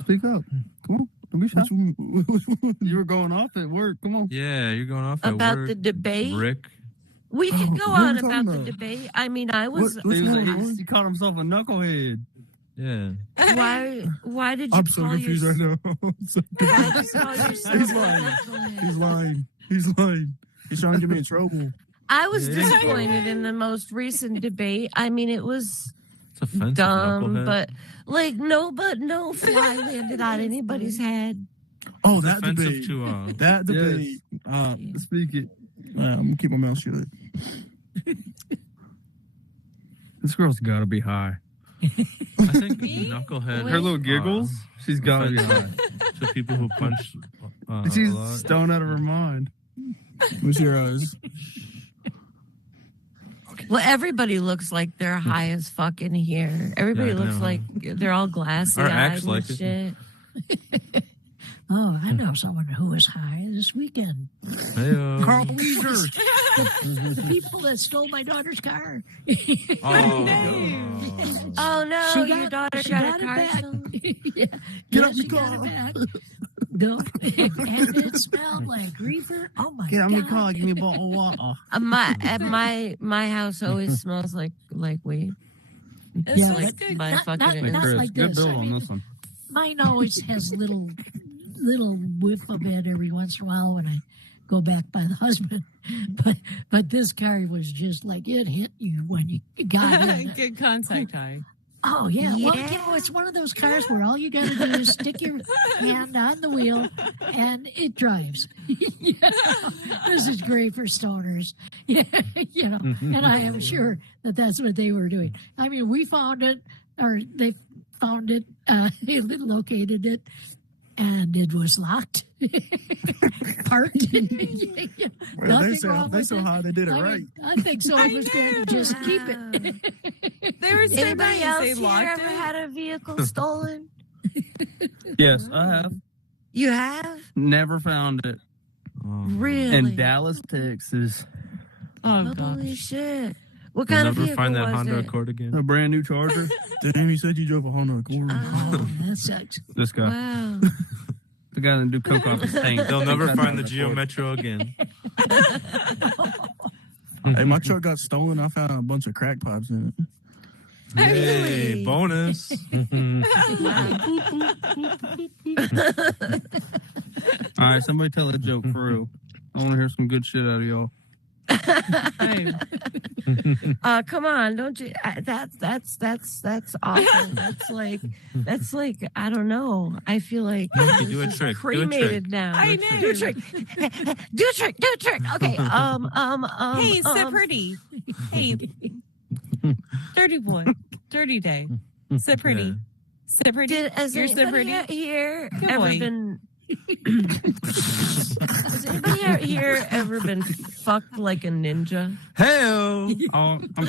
Speak up. Come on. Don't be shy. You were going off at work. Come on. Yeah, you're going off at about work. the debate. Rick. We can go What are on you about talking the about? debate. I mean, I was. He called himself a knucklehead. Yeah. Why did you I'm so call confused your, right now. I'm so why did you call yourself He's a lying. knucklehead? He's lying. He's lying. He's trying to get me in trouble. I was Yeah. disappointed in the most recent debate. I mean, it was It's offensive. dumb, knucklehead. but like no fly landed on anybody's head. Oh, It's that offensive debate. to That debate. Speak it. I'm gonna keep my mouth shut. This girl's gotta be high. I think knucklehead. Her little giggles, she's gotta be high. offensive to people who punch a She's lot. stoned out of her mind. What's your eyes? Well, everybody looks like they're high as fuck in here. Everybody Yeah, I looks know. like they're all glassy Our eyed acts and like it. shit. Oh, I know someone who was high this weekend. Hey-o. Carl Weezer. The people that stole my daughter's car. Oh, Oh no, She your daughter she got got a it car back. stolen? Yeah. Get out she the got car. it back. No. And it smelled like reefer. Oh my Get out of God. my car. Give me a bottle of water. My house always smells like weed. It's Yeah, like but my not- fucking. not Chris, like good this. build I on mean, this one. Mine always has little whiff of it every once in a while when I go back by the husband. But this car was just like it hit you when you got in. Good contact high. Oh yeah. Well, Yeah. you know, it's one of those cars where all you got to do is stick your hand on the wheel and it drives. Yeah. This is great for stoners. Yeah, you know, and I am sure that that's what they were doing. I mean, we found it, or they found it, they located it, and it was locked. part. Well, they Nothing wrong they with so it. high they did it I right. mean, I think so. I was going to just keep it. They were so Anybody nice. else They here locked ever it. had a vehicle stolen? Yes, I have. You have? Never found it. Really? In Dallas, Texas. Oh god. Holy shit. What You'll kind of never vehicle find that was Honda it? Accord again. A brand new Charger. Damn, you said you drove a Honda Accord. Oh, That sucks. This guy. wow. The guy that do coke off his tank. They'll never That's find the not Geo Accord. Metro again. Hey, my truck got stolen. I found a bunch of crack pipes in it. Hey, Really? bonus. All right, somebody tell a joke for real. I want to hear some good shit out of y'all. Hey, Come on, don't you? That's awesome. That's like I don't know. I feel like Monkey, do a this is trick. Do a cremated trick. now. I Do a knew. trick. Do a trick. Do a trick. Okay. hey, sit pretty. Hey, dirty boy, dirty day. Sit pretty. Yeah. Sit pretty. Has You're so anybody pretty. here Good ever boy. been? Has anybody here ever been fucked like a ninja? Hell. Oh, I'm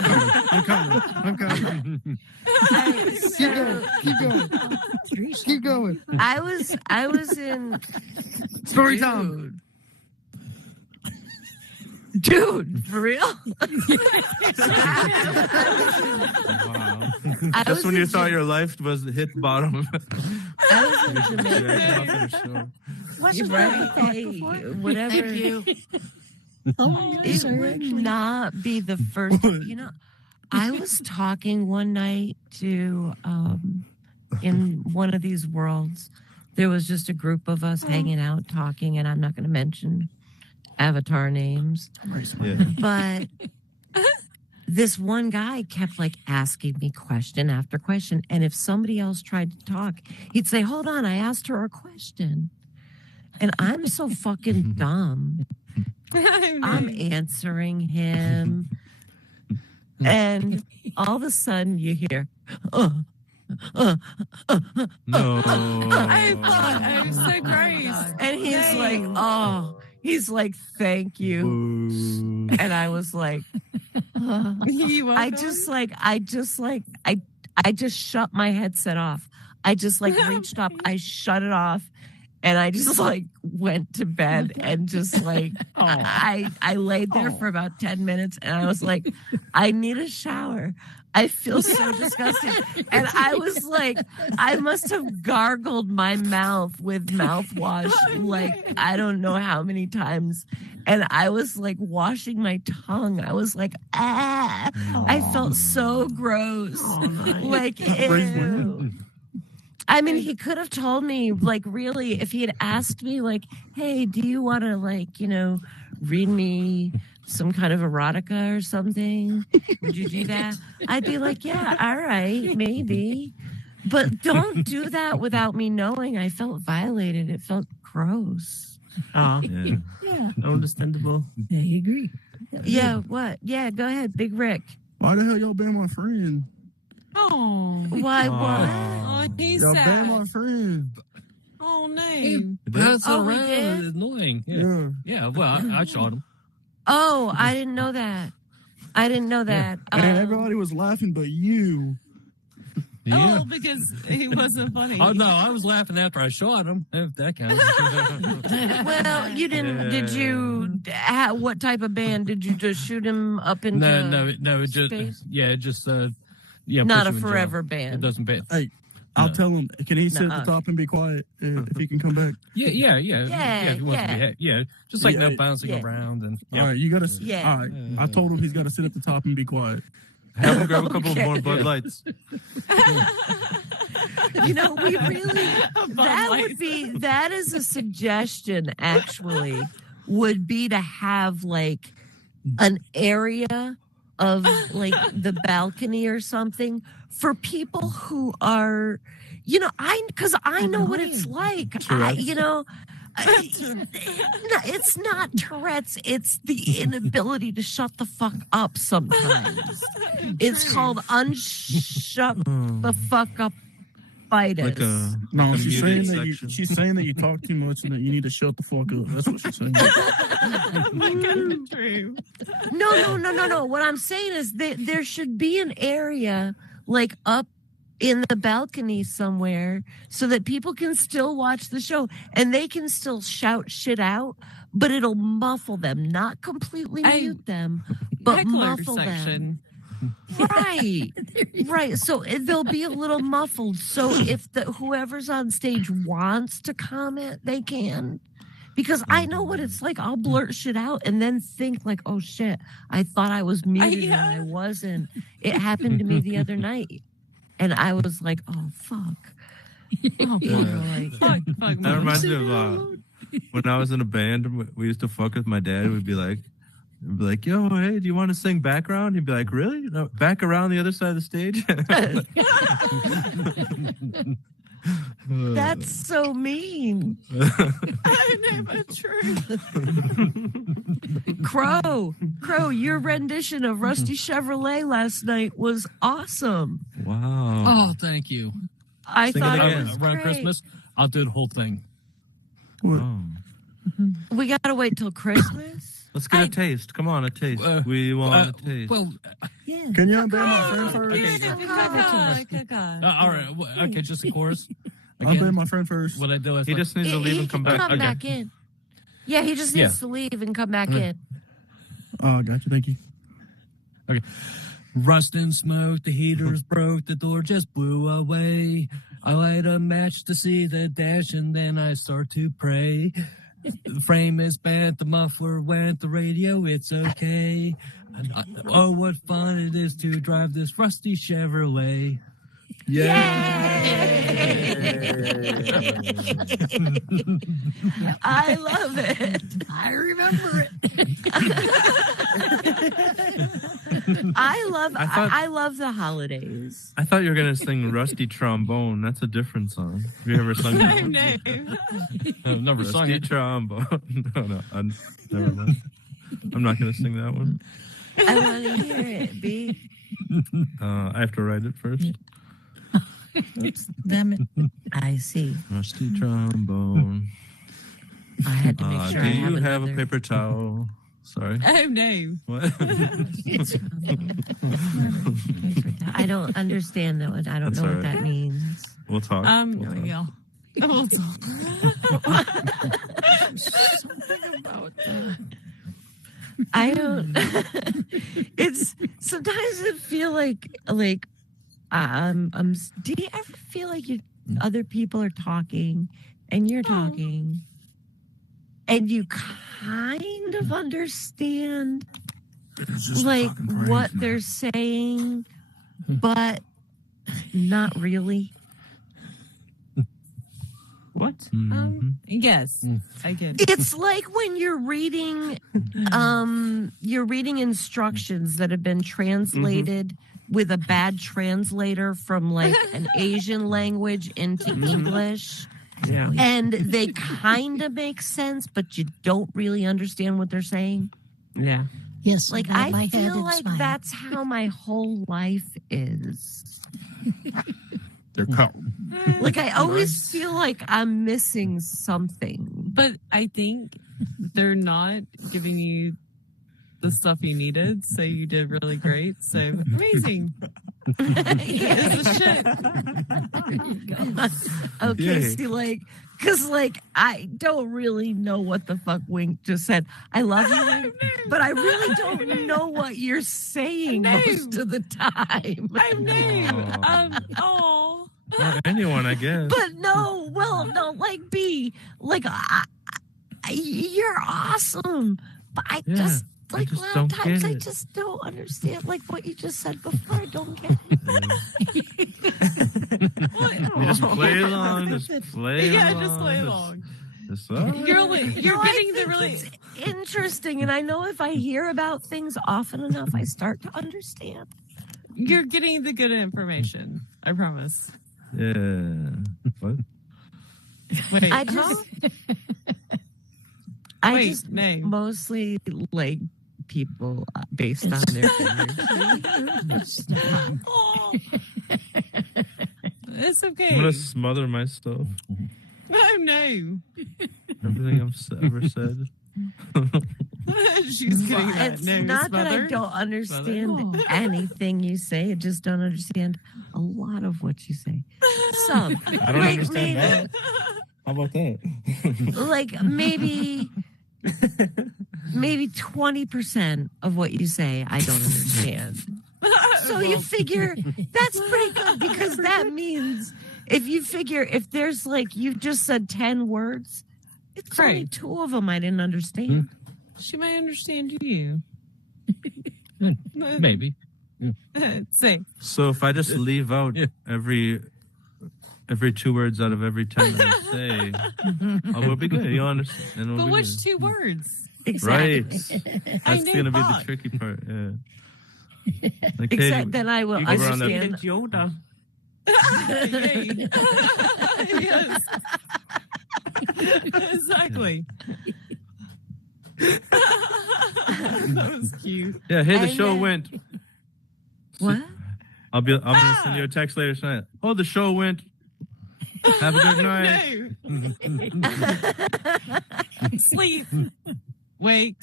coming. Keep going. Keep going. I was in Story time. Dude, for real? Wow. I That's was when you in thought your life was hit bottom. I was in Jamaica. You're right. Hey, whatever. Thank you. Oh, It sorry, would actually. not be the first. You know, I was talking one night to in one of these worlds. There was just a group of us hanging out talking, and I'm not going to mention avatar names, Yeah. but this one guy kept like asking me question after question, and if somebody else tried to talk, he'd say, "Hold on, I asked her a question," and I'm so fucking dumb. I'm answering him, and all of a sudden you hear, No. I thought I was so gross. and he's like, "Oh." He's like, "Thank you," Boo. and I was like, You welcome? I just shut my headset off. I just like reached up, I shut it off, and I just like went to bed and just like I laid there for about 10 minutes, and I was like, I need a shower. I feel so disgusted. And I was like, I must have gargled my mouth with mouthwash like I don't know how many times. And I was like washing my tongue. I was like, ah. I felt so gross. Like, ew. I mean, he could have told me, like, really, if he had asked me, like, hey, do you want to, like, you know, read me some kind of erotica or something? Would you do that? I'd be like, yeah, all right, maybe. But don't do that without me knowing. I felt violated. It felt gross. Ah, Yeah. Yeah, understandable. I agree. Yeah, what? Yeah, go ahead, Big Rick. Why the hell y'all ban my friend? Oh, Why, what? oh, he's Y'all ban my sad. friend. Oh no. That's Oh, we around. did? It's annoying. Yeah. Yeah. Yeah. Well, I shot him. Oh, I didn't know that. I didn't know that. And everybody was laughing, but you. Oh, because he wasn't funny. Oh no, I was laughing after I shot him. If that counts. Well, you didn't. Did you? What type of band did you just shoot him up into? no. It just space? yeah, just yeah. Not put a you in jail. forever It band. doesn't ban. Hey, I'll No. tell him. Can he sit at Nuh-uh. the top and be quiet if he can come back? Yeah. If he wants to be, yeah. Just like Yeah, no bouncing yeah. around and All right, you gotta. Yeah. All right, I told him he's got to sit at the top and be quiet. Have him grab a couple Okay. more Bud Lights. You know, we really. That is a suggestion. Actually, would be to have like an area of like the balcony or something for people who are, you know, because I know what it's like. It's not Tourette's. It's the inability to shut the fuck up sometimes. It's called unshut the fuck up fight Like us. No, a she's muted saying that section. she's saying that you talk too much and that you need to shut the fuck up. That's what she's saying. Oh my God, Drew. No. What I'm saying is that there should be an area like up in the balcony somewhere so that people can still watch the show and they can still shout shit out, but it'll muffle them, not completely mute them, but Heckler muffle them. section. Right. So they'll be a little muffled. So if whoever's on stage wants to comment, they can. Because I know what it's like. I'll blurt shit out and then think like, oh shit, I thought I was muted and I wasn't. It happened to me the other night. And I was like, oh fuck. Oh, Fuck, That Mom. reminds me of when I was in a band. We used to fuck with my dad. We'd be like, yo, hey, do you want to sing background? He'd be like, really? No, back around the other side of the stage? That's so mean. I never true. Crow, your rendition of Rusty Chevrolet last night was awesome. Wow. Oh, thank you. I Sing it thought it again. was Around great. Christmas, I'll do the whole thing. Oh. We gotta wait till Christmas. Let's get a taste. Come on, a taste. We want a taste. Well, Yeah. Can you unban my friend first? all right. Okay, just the chorus. Unban Again, my friend first. what I do is He just needs to leave and come back. Come Okay. back in. Yeah, he just needs to leave and come back in. Oh, gotcha. Thank you. Rust and smoke, the heaters broke, the door just blew away. I light a match to see the dash, and then I start to pray. The frame is bent, the muffler went, the radio, it's okay. Oh, what fun it is to drive this rusty Chevrolet. I love it. I remember it. I love the holidays. I thought you were going to sing Rusty Trombone. That's a different song. Have you ever sung that Same one? name. I've never sung Rusty it. Trombone. No. Never mind. I'm not going to sing that one. I want to hear it, B. I have to write it first. Oops, damn it. I see. Rusty Trombone. I had to make sure Do I you have a another- paper towel? Sorry. Same name. What? I don't understand that one. I don't That's know all what right. that means. We'll talk. There We'll we talk. go. We'll talk. I don't. It's sometimes I feel like do you ever feel like other people are talking and you're talking and you kind of understand like what they're saying, but not really? What? Yes, I get it. It's like when you're reading instructions that have been translated with a bad translator from like an Asian language into English. Yeah. And they kind of make sense, but you don't really understand what they're saying. Yeah. Yes, Like nod my I head feel and like smile. that's how my whole life is. They're caught. Like I always feel like I'm missing something. But I think they're not giving you the stuff you needed, so you did really great. So amazing. It's the shit. Okay, Yay. see, like, because, like, I don't really know what the fuck Wink just said. I love you, Wink, but I really don't know what you're saying most of the time. I'm name. Or anyone, I guess. But no, like, B, like, you're awesome. But I Yeah, just, like, just a lot don't of times get I it. just don't understand, like, what you just said before. I don't get it. You just play along. Just play Yeah, along. just play along. Just, No, You're I getting the think really. it's interesting, and I know if I hear about things often enough, I start to understand. You're getting the good information. I promise. yeah. What? Wait, I just, I Wait, just name. mostly like people based on their energy. Oh. It's okay. I'm gonna smother myself. Oh no. Everything I've ever said. She's getting Well, that. it's No, not that I smother. don't understand Oh. anything you say. I just don't understand a lot of what you say. Some. I don't Like, understand maybe- that. How about that? Like maybe 20% of what you say I don't understand. So you figure that's pretty good because that means if there's like you've just said 10 words, it's only Right. 2 of them I didn't understand. She might understand you. Maybe. Say. So if I just leave out every 2 words out of every 10 that I say, we'll be good. You'll understand. And we'll But be which good. 2 words? Exactly. Right. I That's knew gonna be the Bob. tricky part. Yeah. Like, Except that I will you go around understand. Yoda. Yay. Yes. Exactly. That was cute. Yeah. Hey, the And show then- went. What? I'm gonna send you a text later tonight. Oh, the show went. Have a good night. No. Sleep. Wake.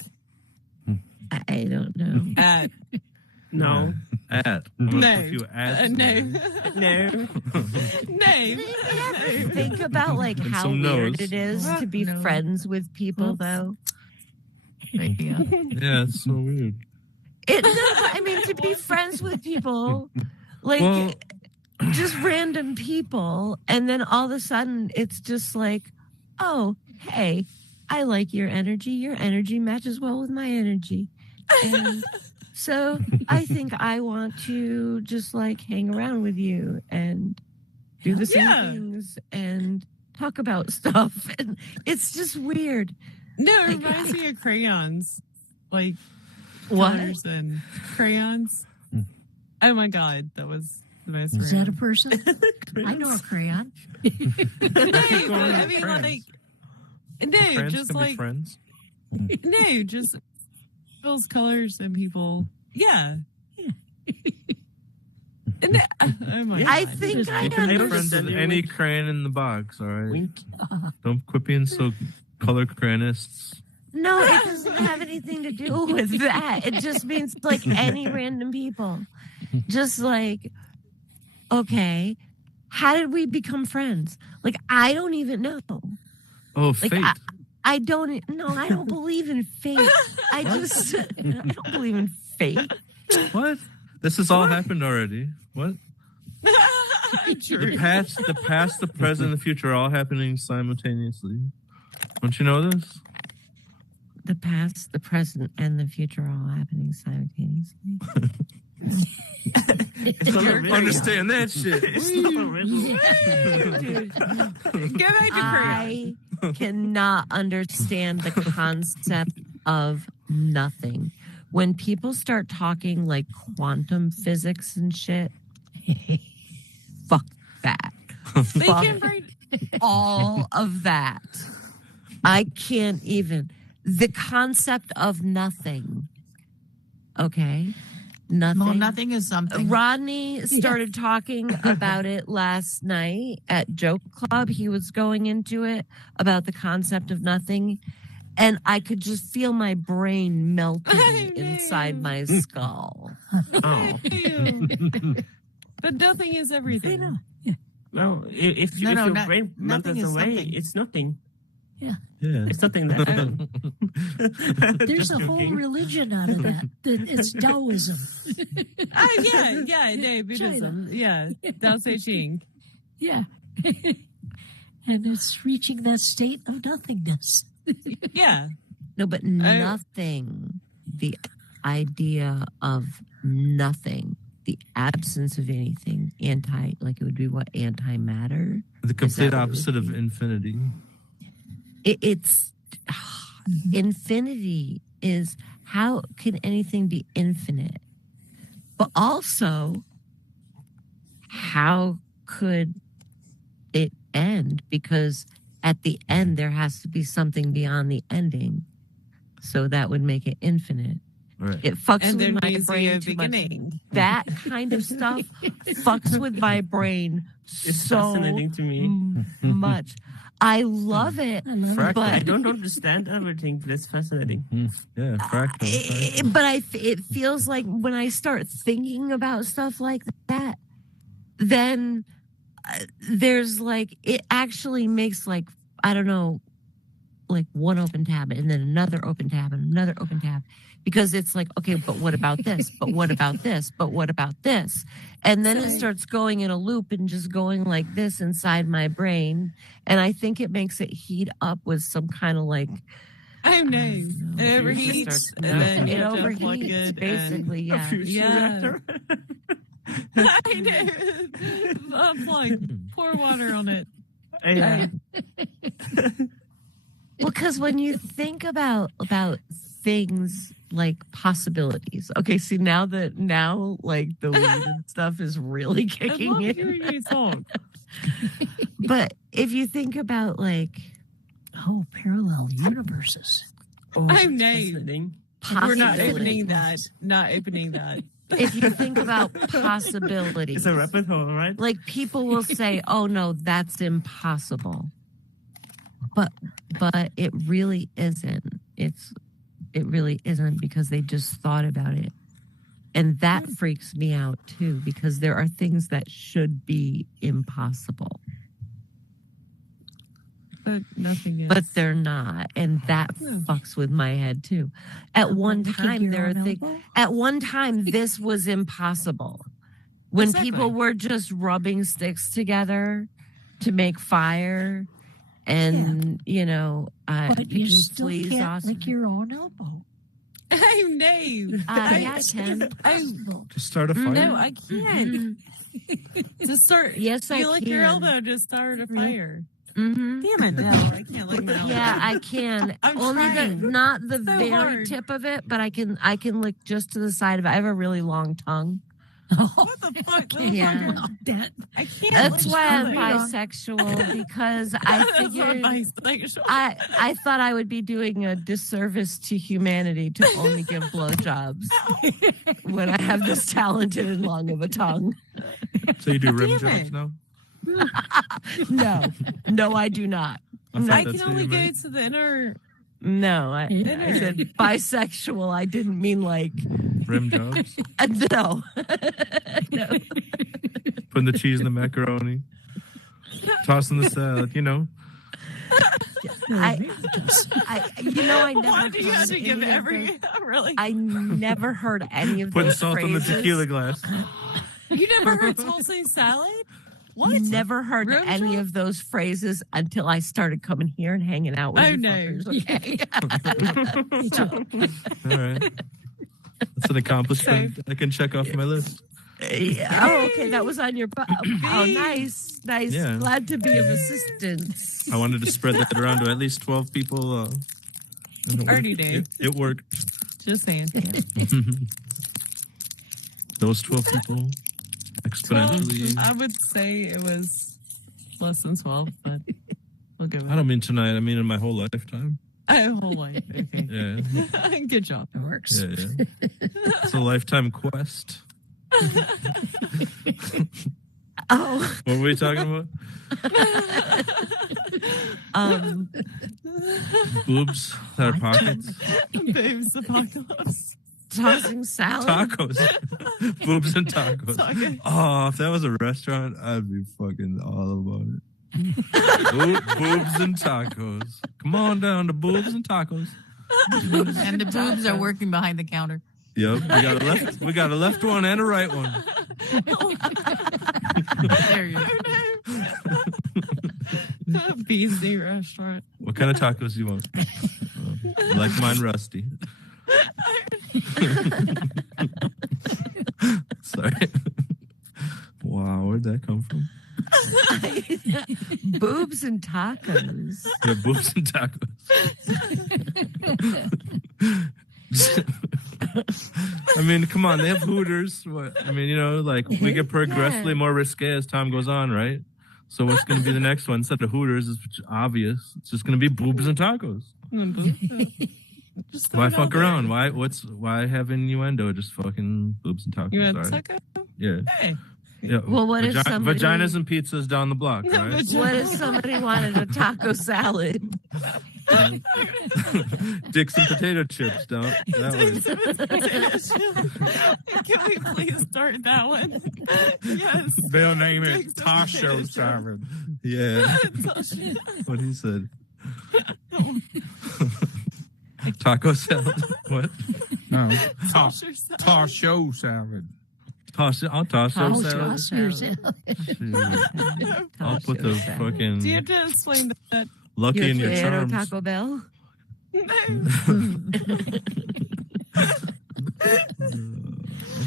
I don't know. At. No. I'm gonna No. put a few ads No. in there. No. No. Think about like And how some weird nose. it is to be No. friends with people, Oops. though. Yeah. Yeah, it's so weird. I mean, to be friends with people, like Well- just random people, and then all of a sudden it's just like, oh, hey, I like your energy. Your energy matches well with my energy, and so I think I want to just like hang around with you and do the same Yeah. things and talk about stuff, and it's just weird. No, it reminds me of crayons. Like What? colors and crayons. Oh my god, that was the most Is that a random. person? I know a crayon. No, Keep but going I with mean friends. like no, Friends just can be like friends. no, just those colors and people. Yeah. And oh my I god. think I You can be understand. friends with any crayon in the box, all right? Wink. Don't quit being so color crayonists. No, it doesn't have anything to do with that. It just means like any random people. Just like, okay, how did we become friends? Like, I don't even know. Oh, Like, fate. I don't believe in fate. I don't believe in fate. What? This has all happened already. What? True. The past, the present, and the future are all happening simultaneously. Don't you know this? The past, the present, and the future are all happening simultaneously. It's not a riddle. Understand that shit. It's not a riddle. Go back to crayons. I cannot understand the concept of nothing. When people start talking like quantum physics and shit, fuck that. They Fuck can bring all of that. I can't even. The concept of nothing. Okay? Nothing. Well, nothing is something. Rodney started talking about it last night at Joke Club. He was going into it about the concept of nothing. And I could just feel my brain melting inside my skull. Oh. But nothing is everything. No, if No, your no, brain nothing melts is away, something. it's nothing. Yeah. It's nothing that. There's Just a whole joking. religion out of that. It's Taoism. Oh yeah, no, Buddhism. Yeah. Tao Te Ching. Yeah. And it's reaching that state of nothingness. Yeah. No, but nothing. The idea of nothing. The absence of anything. Like it would be what? Antimatter? The complete what it would opposite of be? infinity. It's infinity is how can anything be infinite? But also, how could it end? Because at the end, there has to be something beyond the ending. So that would make it infinite. Right. It fucks And there with my needs to be a brain too much. beginning. That kind of stuff fucks with my brain It's so fascinating to me. much. I love it, I love Fractal. it. but I don't understand everything, but it's fascinating. Yeah, fractal. but it feels like when I start thinking about stuff like that, then there's like it actually makes like I don't know, like one open tab and then another open tab and another open tab. Because it's like, okay, but what about this? But what about this? But what about this? And then it starts going in a loop and just going like this inside my brain. And I think it makes it heat up with some kind of like. I'm nice. It overheats. And then It you have to unplug overheats, it. basically, yeah. Yeah. I know. Unplug. Pour water on it. Yeah. Well, because when you think about things like possibilities, okay, see now like the weed and stuff is really I kicking love in. hearing you talk. But if you think about like Parallel universes. Oh, I'm it's nice. fascinating. We're not possibilities, opening that. Not opening that. if you think about possibilities, It's a rabbit hole, right? like people will say, "Oh no, that's impossible," but it really isn't. It really isn't because they just thought about it, and that freaks me out too because there are things that should be impossible, But nothing is. but they're not, and that fucks with my head too. At one Look at time, your there are own things. elbow. At one time, this was impossible. When people were just rubbing sticks together to make fire, and But picking you still fleas can't off. lick your own elbow. I'm nice. Yeah, I can. Just start a fire. No, I can't. Just start. Yes, I You lick your can. elbow to start a fire. Mhm. Damn it! No, I can't lick my elbow. Yeah, I can. I'm Only trying. not the So very hard. tip of it, but I can lick just to the side of it. I have a really long tongue. What the fuck? Yeah. That I can't. That's lick why I'm my elbow. bisexual because I That's not figured bisexual. I thought I would be doing a disservice to humanity to only give blowjobs when I have this talented and long of a tongue. So you do rim Damn jobs it. now? No, I do not. I thought I that's can what only you go meant. to the inner. No, I said bisexual. I didn't mean like Rim jobs. no. No. Putting the cheese in the macaroni. Tossing the salad, I never. Why do you have heard to give any of every? those- Really? I never heard any of Putting those salt in the phrases. tequila glass. You never heard salsa salad? What? Never heard Rim any job? of those phrases until I started coming here and hanging out with Oh, you no. fuckers. Okay. All right. That's an accomplishment I can check off my list. Yeah. Oh, okay. That was on your. Oh, nice. Yeah. Glad to be of assistance. I wanted to spread that around to at least 12 people. And it worked. Already did. It worked. Just saying. Those 12 people exponentially. I would say it was less than 12, but we'll go with I don't mean tonight. I mean in my whole lifetime. a whole life. Okay. Yeah. Good job. it works. Yeah. It's a lifetime quest. Oh, What were we talking about? Boobs that are pockets. Babes apocalypse. tossing salad. Tacos. Boobs and tacos. Tacos. Oh, if that was a restaurant, I'd be fucking all about it. Boobs and tacos. Come on down to boobs and tacos. And the boobs are working behind the counter. Yep, we got a left one and a right one. There you go. Beasley restaurant. What kind of tacos do you want? I like mine rusty. Sorry. Wow, where'd that come from? Boobs and tacos. Yeah, boobs and tacos. I mean, come on, they have Hooters. What? I mean, we get progressively more risque as time goes on, right? So what's going to be the next one? Instead of Hooters, it's obvious. It's just going to be boobs and tacos. Just throw Why it out fuck there. around? Why have innuendo? Just fucking boobs and tacos. You want All right? taco? Yeah. Hey. Yeah. Well, what if somebody- vaginas and pizzas down the block, right? What if somebody wanted a taco salad? Dicks and potato chips down that way. Can we please start that one? Yes. They'll name it Dicks and Tasho potato salad. Yeah. What he said. Taco salad. What? No. Tasho salad. Tasho salad. I'll toss Taco those salad. Toss yourself. I'll put the fucking Do you have to explain that? lucky in your Potato charms. Taco Bell?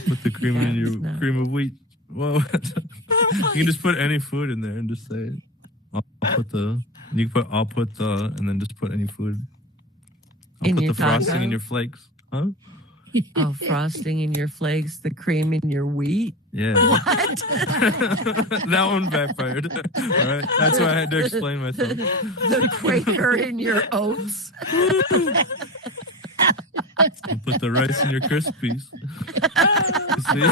Put the cream in your No. cream of wheat. Whoa. You can just put any food in there and just say it. I'll put the and then just put any food. I'll In put your the frosting taco? in your flakes. Huh? Oh, frosting in your flakes, the cream in your wheat. Yeah. That one backfired. All right. That's why I had to explain myself. The Quaker in your oats. I'll put the rice in your Krispies. See?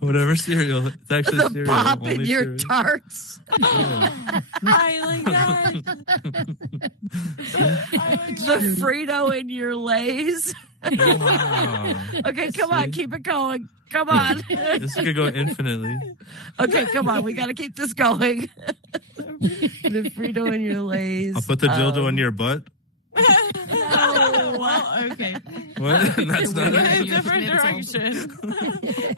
Whatever cereal. It's actually The cereal. pop in only your cereal. tarts. Yeah. I like that. The Frito in your Lays. Wow. Okay, come on, keep it going. Come on. This could go infinitely. Okay, come on. We got to keep this going. The Frito in your Lays. I'll put the dildo in your butt. Oh, well, okay. What? That's not In a it. different direction.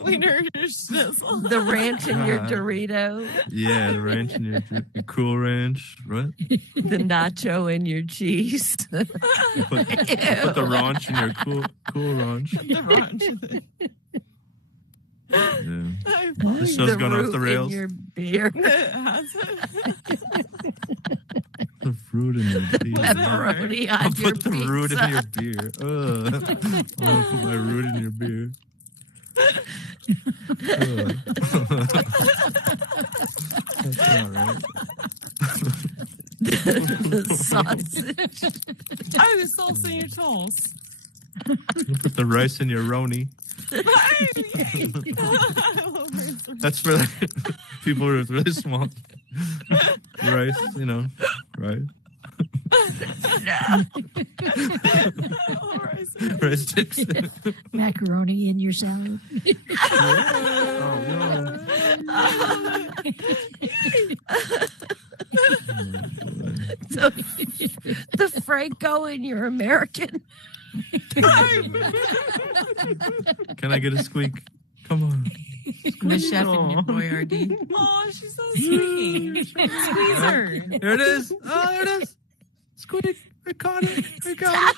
Wiener schnitzel. The ranch in your God. Dorito. Yeah, the ranch in your Cool Ranch. What? The nacho in your cheese. You put the ranch in your cool ranch. The ranch. Yeah. This show's The gone off root the rails. in your beer. The fruit in your beer. Pepperoni I'll on your put the root in pizza. your beer. I'll put my root in your beer. That's not right. The sausage. I was salsa in your toast. You put the rice in your roni. That's for like, people with really small rice, right? Rice sticks. Macaroni in your salad. The Franco in your American. Can I get a squeak? Come on. The chef and your Boyardee. Oh, she's so sweet. Squeeze her. There it is. Oh, there it is. Squeak. I caught it. I got it.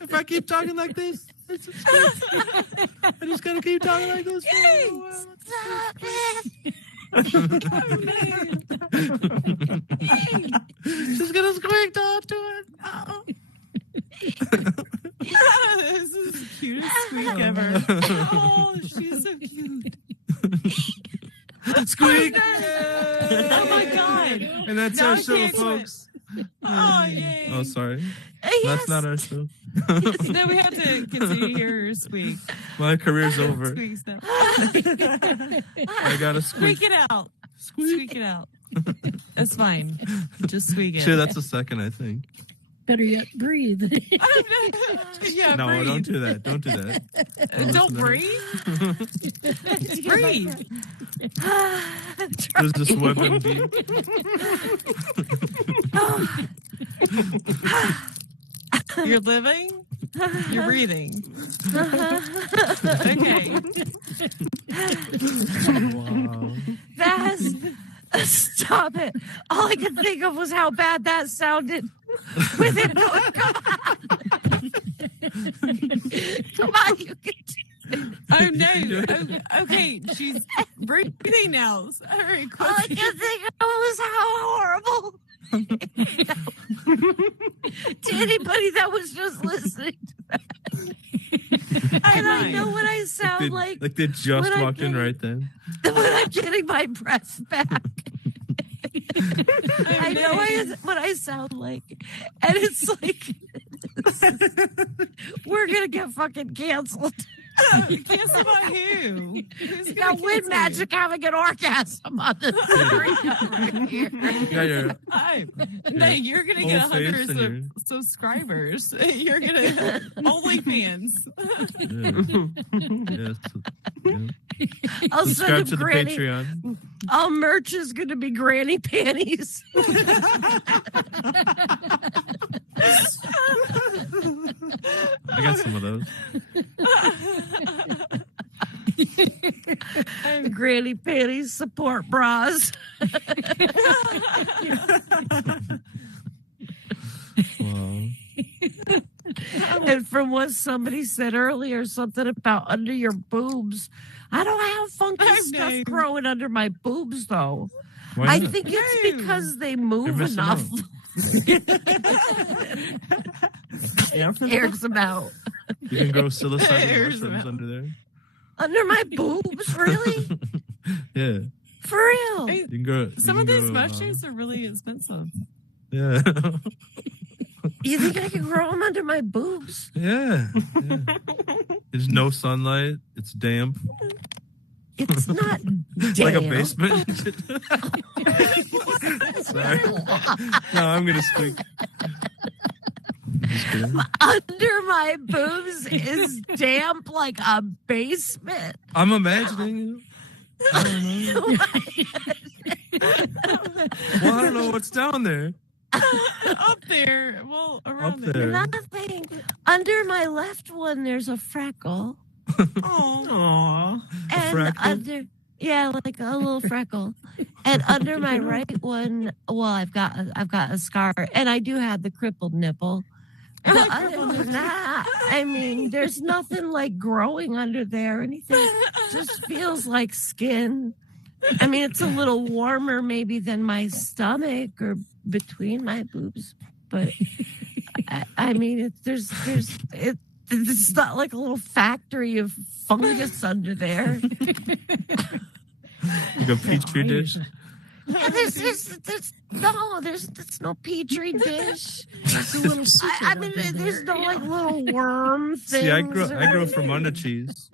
If I keep talking like this, it's a squeak. I just gotta keep talking like this. She's gonna squeak. Don't do it. Oh. This is the cutest squeak ever. Oh, she's so cute. Squeak. Oh my god. And that's Now our I show, can't quit. folks. Oh, yay. Oh, sorry. Yes. That's not our show. Then we have to continue to hear her squeak. My career's over. Squeaks now. I gotta squeak. Squeak it out. Squeak. Squeak it out. It's fine. Just squeak it. Shit, that's a second, I think. Better yet, breathe. Yeah, No, breathe. don't do that. Don't do that. Don't breathe. Breathe. There's this WebMD. You're living. You're breathing. Okay. Wow. That's stop it. All I could think of was how bad that sounded. With it going, come on, you can do it. Oh no. Oh, okay, she's breathing now. All right, All I could think of was how horrible. To anybody that was just listening to that. And I know what I sound like Like they just when walked in right then. when I'm getting my breath back. I know what I sound like. And it's like, we're going to get fucking canceled. Cancel by who? Who's Got gonna cancel Windmajik having an orgasm on the screen right here. You got your No, you're gonna get whole face 100 and your- subscribers. You're gonna OnlyFans. Yes. Yeah. I'll Subscribe send to him the granny. Patreon. All merch is going to be granny panties. I got some of those. Granny panties support bras. Wow. And from what somebody said earlier, something about under your boobs. I don't have funky stuff know. growing under my boobs, though. Why I not? think it's because they move missing enough. Yeah. Airs them out. You can grow psilocybin Airs mushrooms them out. under there. Under my boobs? Really? Yeah. For real? You can grow. Some of these mushrooms are really expensive. Yeah. You think I can grow them under my boobs? Yeah. Yeah. There's no sunlight. It's damp. It's not Like a damp. basement. Sorry. No, I'm gonna squeak. Just kidding. Under my boobs is damp like a basement. I'm imagining. I don't know. Well, I don't know what's down there. Up there. Well, around Up there. Nothing. Under my left one, there's a freckle. Oh. Aw. And freckle? under, yeah, like a little freckle. And under my right one, well, I've got a scar, and I do have the crippled nipple. But other than that, I mean, there's nothing like growing under there. Anything just feels like skin. I mean, it's a little warmer maybe than my stomach or between my boobs, but I mean, it's not like a little factory of fungus under there. Like a petri dish. And there's no petri dish. It's a little secret I mean, up in there's there. no like little worm things. See, I grew or from under cheese.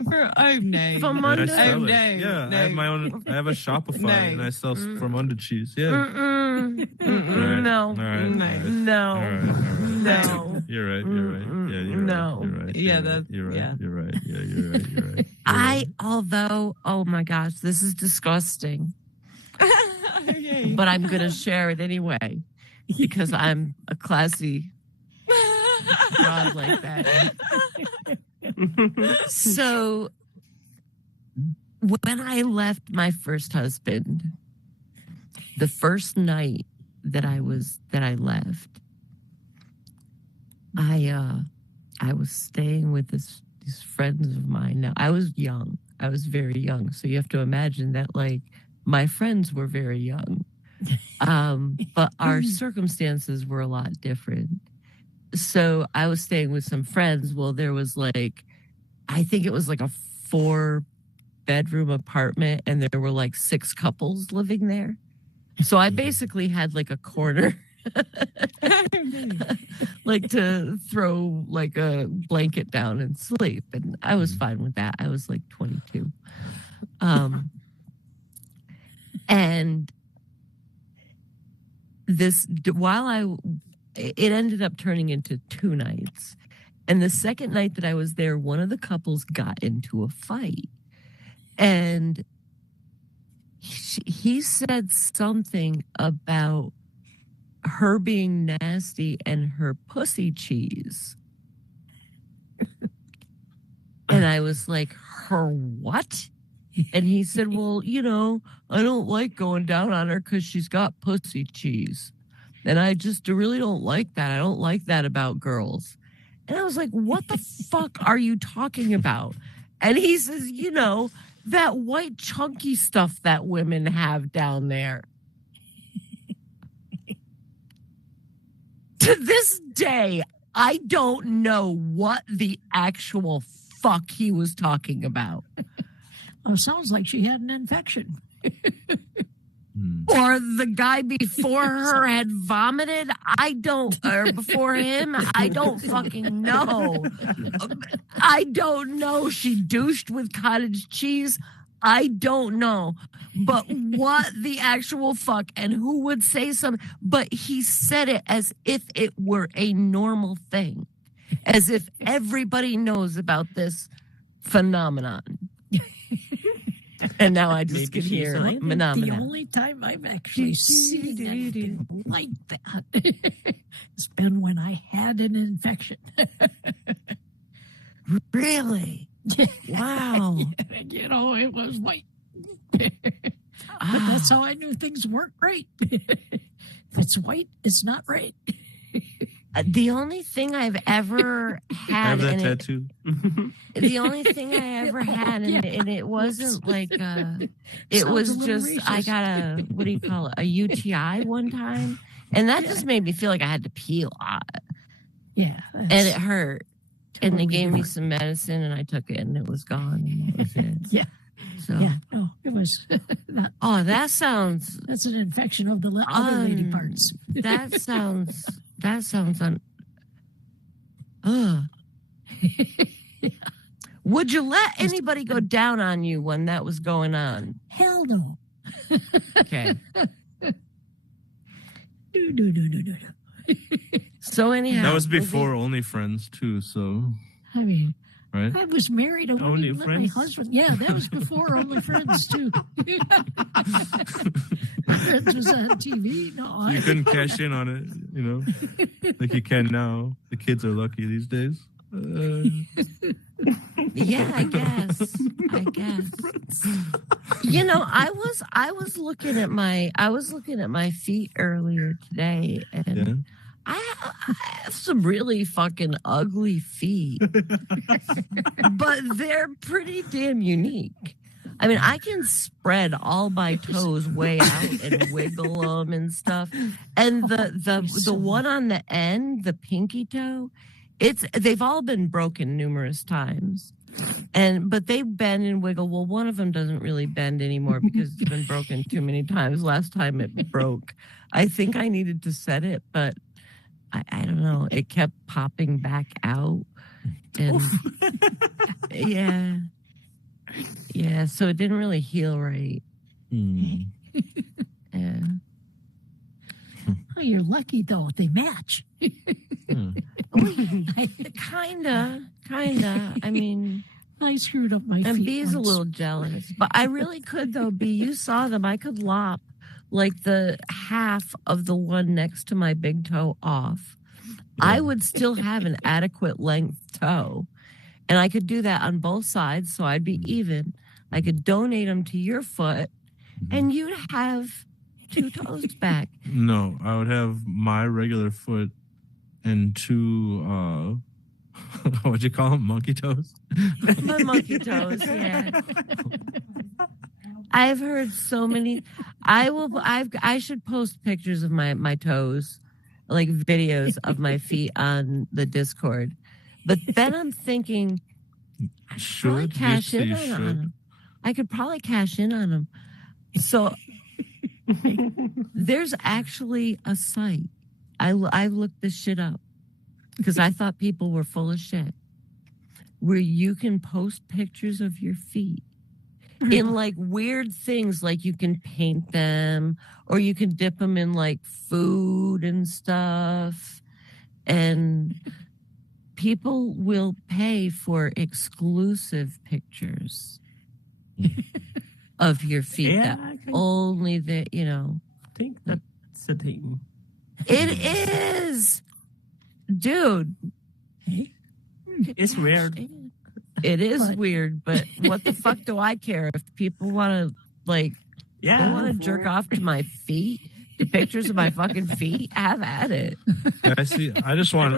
Oh, no. From And I under. sell no, it. Yeah, no. I have my own. I have a Shopify, No. and I sell from under cheese. Yeah. Mm-mm. No. All right. No. All right. No. All right. No. You're right. You're right. Yeah, you're No. right. You're right. Yeah, You're that- right. You're right. yeah. You're right. Yeah, you're right. You're right. Although, oh my gosh, this is disgusting, Okay. but I'm going to share it anyway because I'm a classy broad like that. So when I left my first husband, the first night that I left, I was staying with these friends of mine. Now I was young. I was very young. So you have to imagine that like my friends were very young. But our circumstances were a lot different. So I was staying with some friends. Well, there was like, I think it was like a 4-bedroom apartment, and there were like 6 couples living there. So I basically had like a corner, like to throw like a blanket down and sleep. And I was fine with that. I was like 22. And it ended up turning into 2 nights. And the second night that I was there, one of the couples got into a fight. And he said something about her being nasty and her pussy cheese. And I was like, her what? And he said, well, I don't like going down on her because she's got pussy cheese. And I just really don't like that. I don't like that about girls. And I was like, what the fuck are you talking about? And he says, that white chunky stuff that women have down there. To this day, I don't know what the actual fuck he was talking about. Oh, sounds like she had an infection. or the guy before her had vomited. Or before him, I don't fucking know. I don't know. She douched with cottage cheese. I don't know. But what the actual fuck, and who would say something? But he said it as if it were a normal thing, as if everybody knows about this phenomenon. And now I just can hear The phenomenon. only time I've actually seen anything like that has been when I had an infection. Really? Wow. You know, it was white. But that's how I knew things weren't right. If it's white, it's not right. The only thing I've ever had, I have that tattoo. The only thing I ever had, and it wasn't like it was just I got a what do you call it, a UTI one time, and that just made me feel like I had to pee a lot. Yeah, and it hurt. And they gave me some medicine, and I took it, and it was gone. And that was it. Yeah. So, yeah, no, it was not. Oh, that sounds. That's an infection of the other lady parts. That sounds Ugh. Would you let anybody go down on you when that was going on? Hell no. Okay. No. So anyhow, That was before OnlyFriends too. So I mean, right? I was married. I wouldn't even let my OnlyFriends? husband. Yeah, that was before OnlyFriends too. Friends was on TV. No, You couldn't cash in on it, you know, like you can now. The kids are lucky these days. yeah, I guess. You know, I was looking at my feet earlier today, and Yeah. I have some really fucking ugly feet, but they're pretty damn unique. I mean, I can spread all my toes way out and wiggle them and stuff. And the one on the end, the pinky toe, they've all been broken numerous times. But they bend and wiggle. Well, one of them doesn't really bend anymore because it's been broken too many times. Last time it broke, I think I needed to set it, but I don't know. It kept popping back out. And yeah, so it didn't really heal right. Yeah. Oh, you're lucky though. They match. Kinda. I mean, I screwed up my feet. and B's a once. little jealous, but I really could though. B, you saw them. I could lop like the half of the one next to my big toe off. I would still have an adequate length toe, and I could do that on both sides, so I'd be even. I could donate them to your foot, and you'd have 2 toes back. No, I would have my regular foot and 2 what'd you call them? Monkey toes? My monkey toes, yeah. I've heard so many. I should post pictures of my toes, like videos of my feet on the Discord. But then I'm thinking, I could probably cash in on them. I could probably cash in on them. So there's actually a site. I looked this shit up because I thought people were full of shit, where you can post pictures of your feet in like weird things, like you can paint them or you can dip them in like food and stuff, and people will pay for exclusive pictures of your feet that only the I think that's a thing. it is, dude. It's weird. It is weird, but what the fuck do I care if people want to they want to jerk off to my feet, the pictures of my fucking feet? Have at it. Yeah, I see. I just want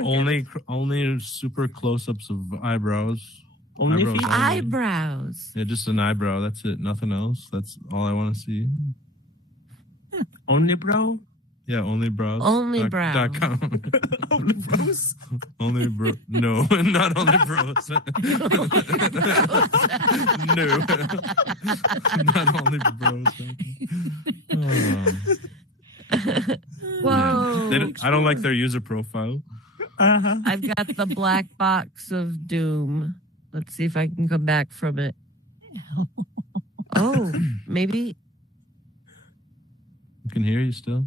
only super close-ups of eyebrows. Only feet? Eyebrows. Yeah, just an eyebrow. That's it. Nothing else. That's all I want to see. Only brow? Yeah, only brows. Only brows. .com. Only bros. Only bro. No, not only bros. No, not only bros. Oh. Whoa. I don't like their user profile. I've got the black box of doom. Let's see if I can come back from it. Oh, maybe. I can hear you still.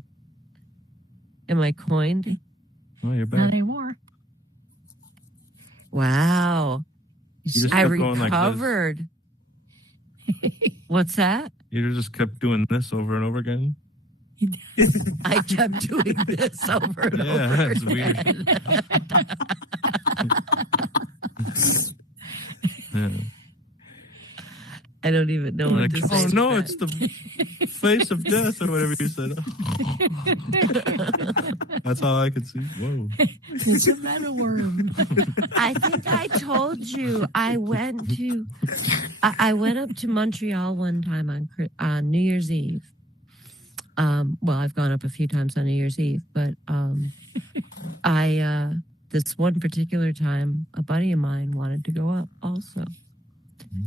Am I coined? Oh, you're Not back. anymore. Wow. You just I kept going like this. recovered. What's that? You just kept doing this over and over again. I kept doing this over and Yeah, over that's again. Yeah. I don't even know what Like, to say. oh to no, that. it's the face of death or whatever you said. That's all I could see. Whoa. It's a meta worm. I think I told you I went up to Montreal one time on New Year's Eve. Well, I've gone up a few times on New Year's Eve, but I this one particular time, a buddy of mine wanted to go up also.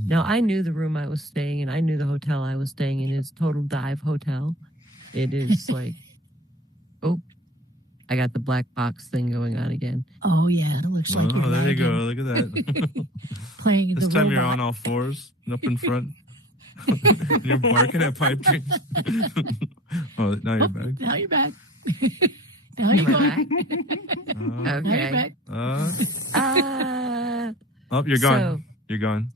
Now I knew the room I was staying in. I knew the hotel I was staying in. It's total dive hotel. It is like, oh, I got the black box thing going on again. Oh yeah, it looks like Oh, you're there you go. lagging, Look at that. playing This the time you're robot. on all fours and up in front. You're barking at pipe dreams. Oh, now you're back. Now you're back. Now you're Am I back. Now you're Okay. back. Oh, you're gone. So, You're gone.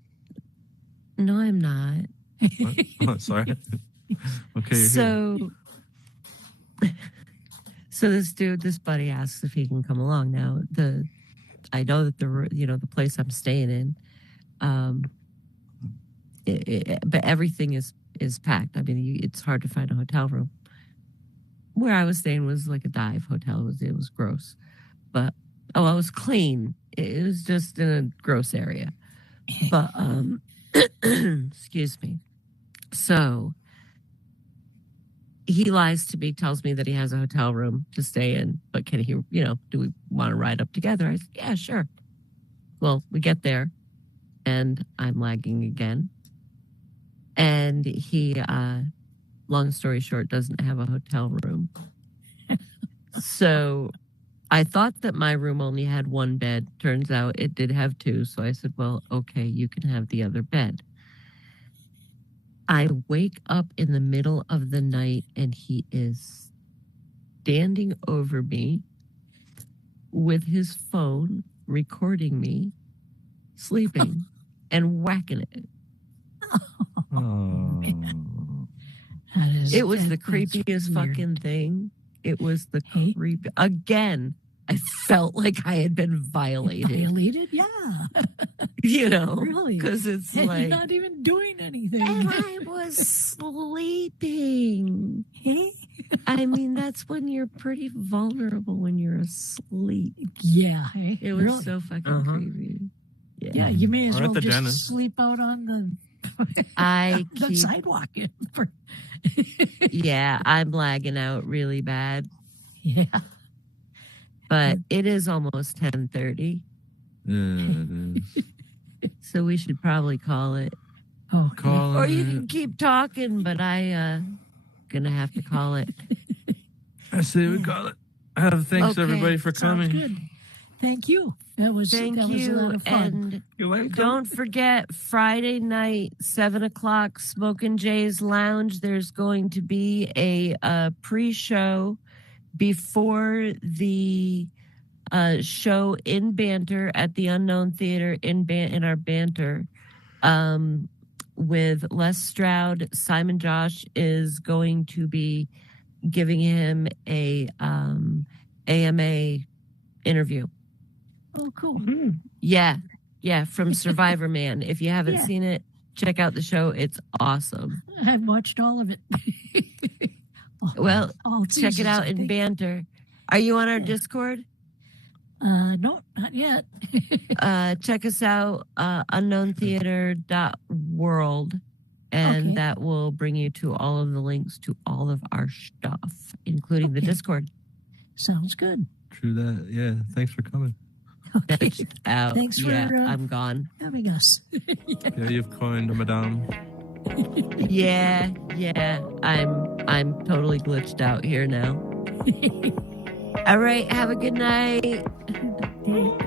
no, I'm not. What? Oh, sorry. Okay. You're here. So this buddy asks if he can come along. Now I know that the place I'm staying in, but everything is packed. I mean, it's hard to find a hotel room. Where I was staying was like a dive hotel. It was gross, but it was clean. It was just in a gross area. But excuse me. So he lies to me, tells me that he has a hotel room to stay in, but can he, do we want to ride up together? I said, yeah, sure. Well, we get there and I'm lagging again. And he, long story short, doesn't have a hotel room. So I thought that my room only had one bed. Turns out it did have two. So I said, well, okay, you can have the other bed. I wake up in the middle of the night and he is standing over me with his phone recording me sleeping and whacking it. Oh. It was the that's creepiest weird. fucking thing. It was the Hey? creepy. Again, I felt like I had been violated. Violated? Yeah. Really? Because it's And like you're not even doing anything. and I was sleeping. Hey? I mean, that's when you're pretty vulnerable when you're asleep. Yeah. Hey? It was Really? so fucking Uh-huh. creepy. Yeah, you may as Or at well the just dentist. sleep out on the I the keep, sidewalk. yeah, I'm lagging out really bad, Yeah. but it is almost 10:30, Yeah, it is. so we should probably call it. Oh, Call Or it. you can keep talking, but I gonna have to call it. I say we call it. Thanks Okay. everybody for sounds coming. good. Thank you. That was Thank that was a lot you, of fun. and You're welcome. don't forget Friday night, 7:00, Smokin' Jay's Lounge. There's going to be a pre-show before the show in Banter at the Unknown Theater in our Banter with Les Stroud. Simon Josh is going to be giving him a AMA interview. Oh, cool. Mhm. Yeah, from Survivor Man. If you haven't Yeah. seen it, check out the show. It's awesome. I've watched all of it. Well, all check seasons, it out I in think. Banter. Are you on our Yeah. Discord? No, not yet. Check us out, unknowntheater.world. and Okay. that will bring you to all of the links to all of our stuff, including the Okay. Discord. Sounds good. True that. Yeah. Thanks for coming. Okay. That's out. Thanks for I'm gone. having us. Yeah, you've coined a madame. Yeah. I'm totally glitched out here now. All right. Have a good night. Okay.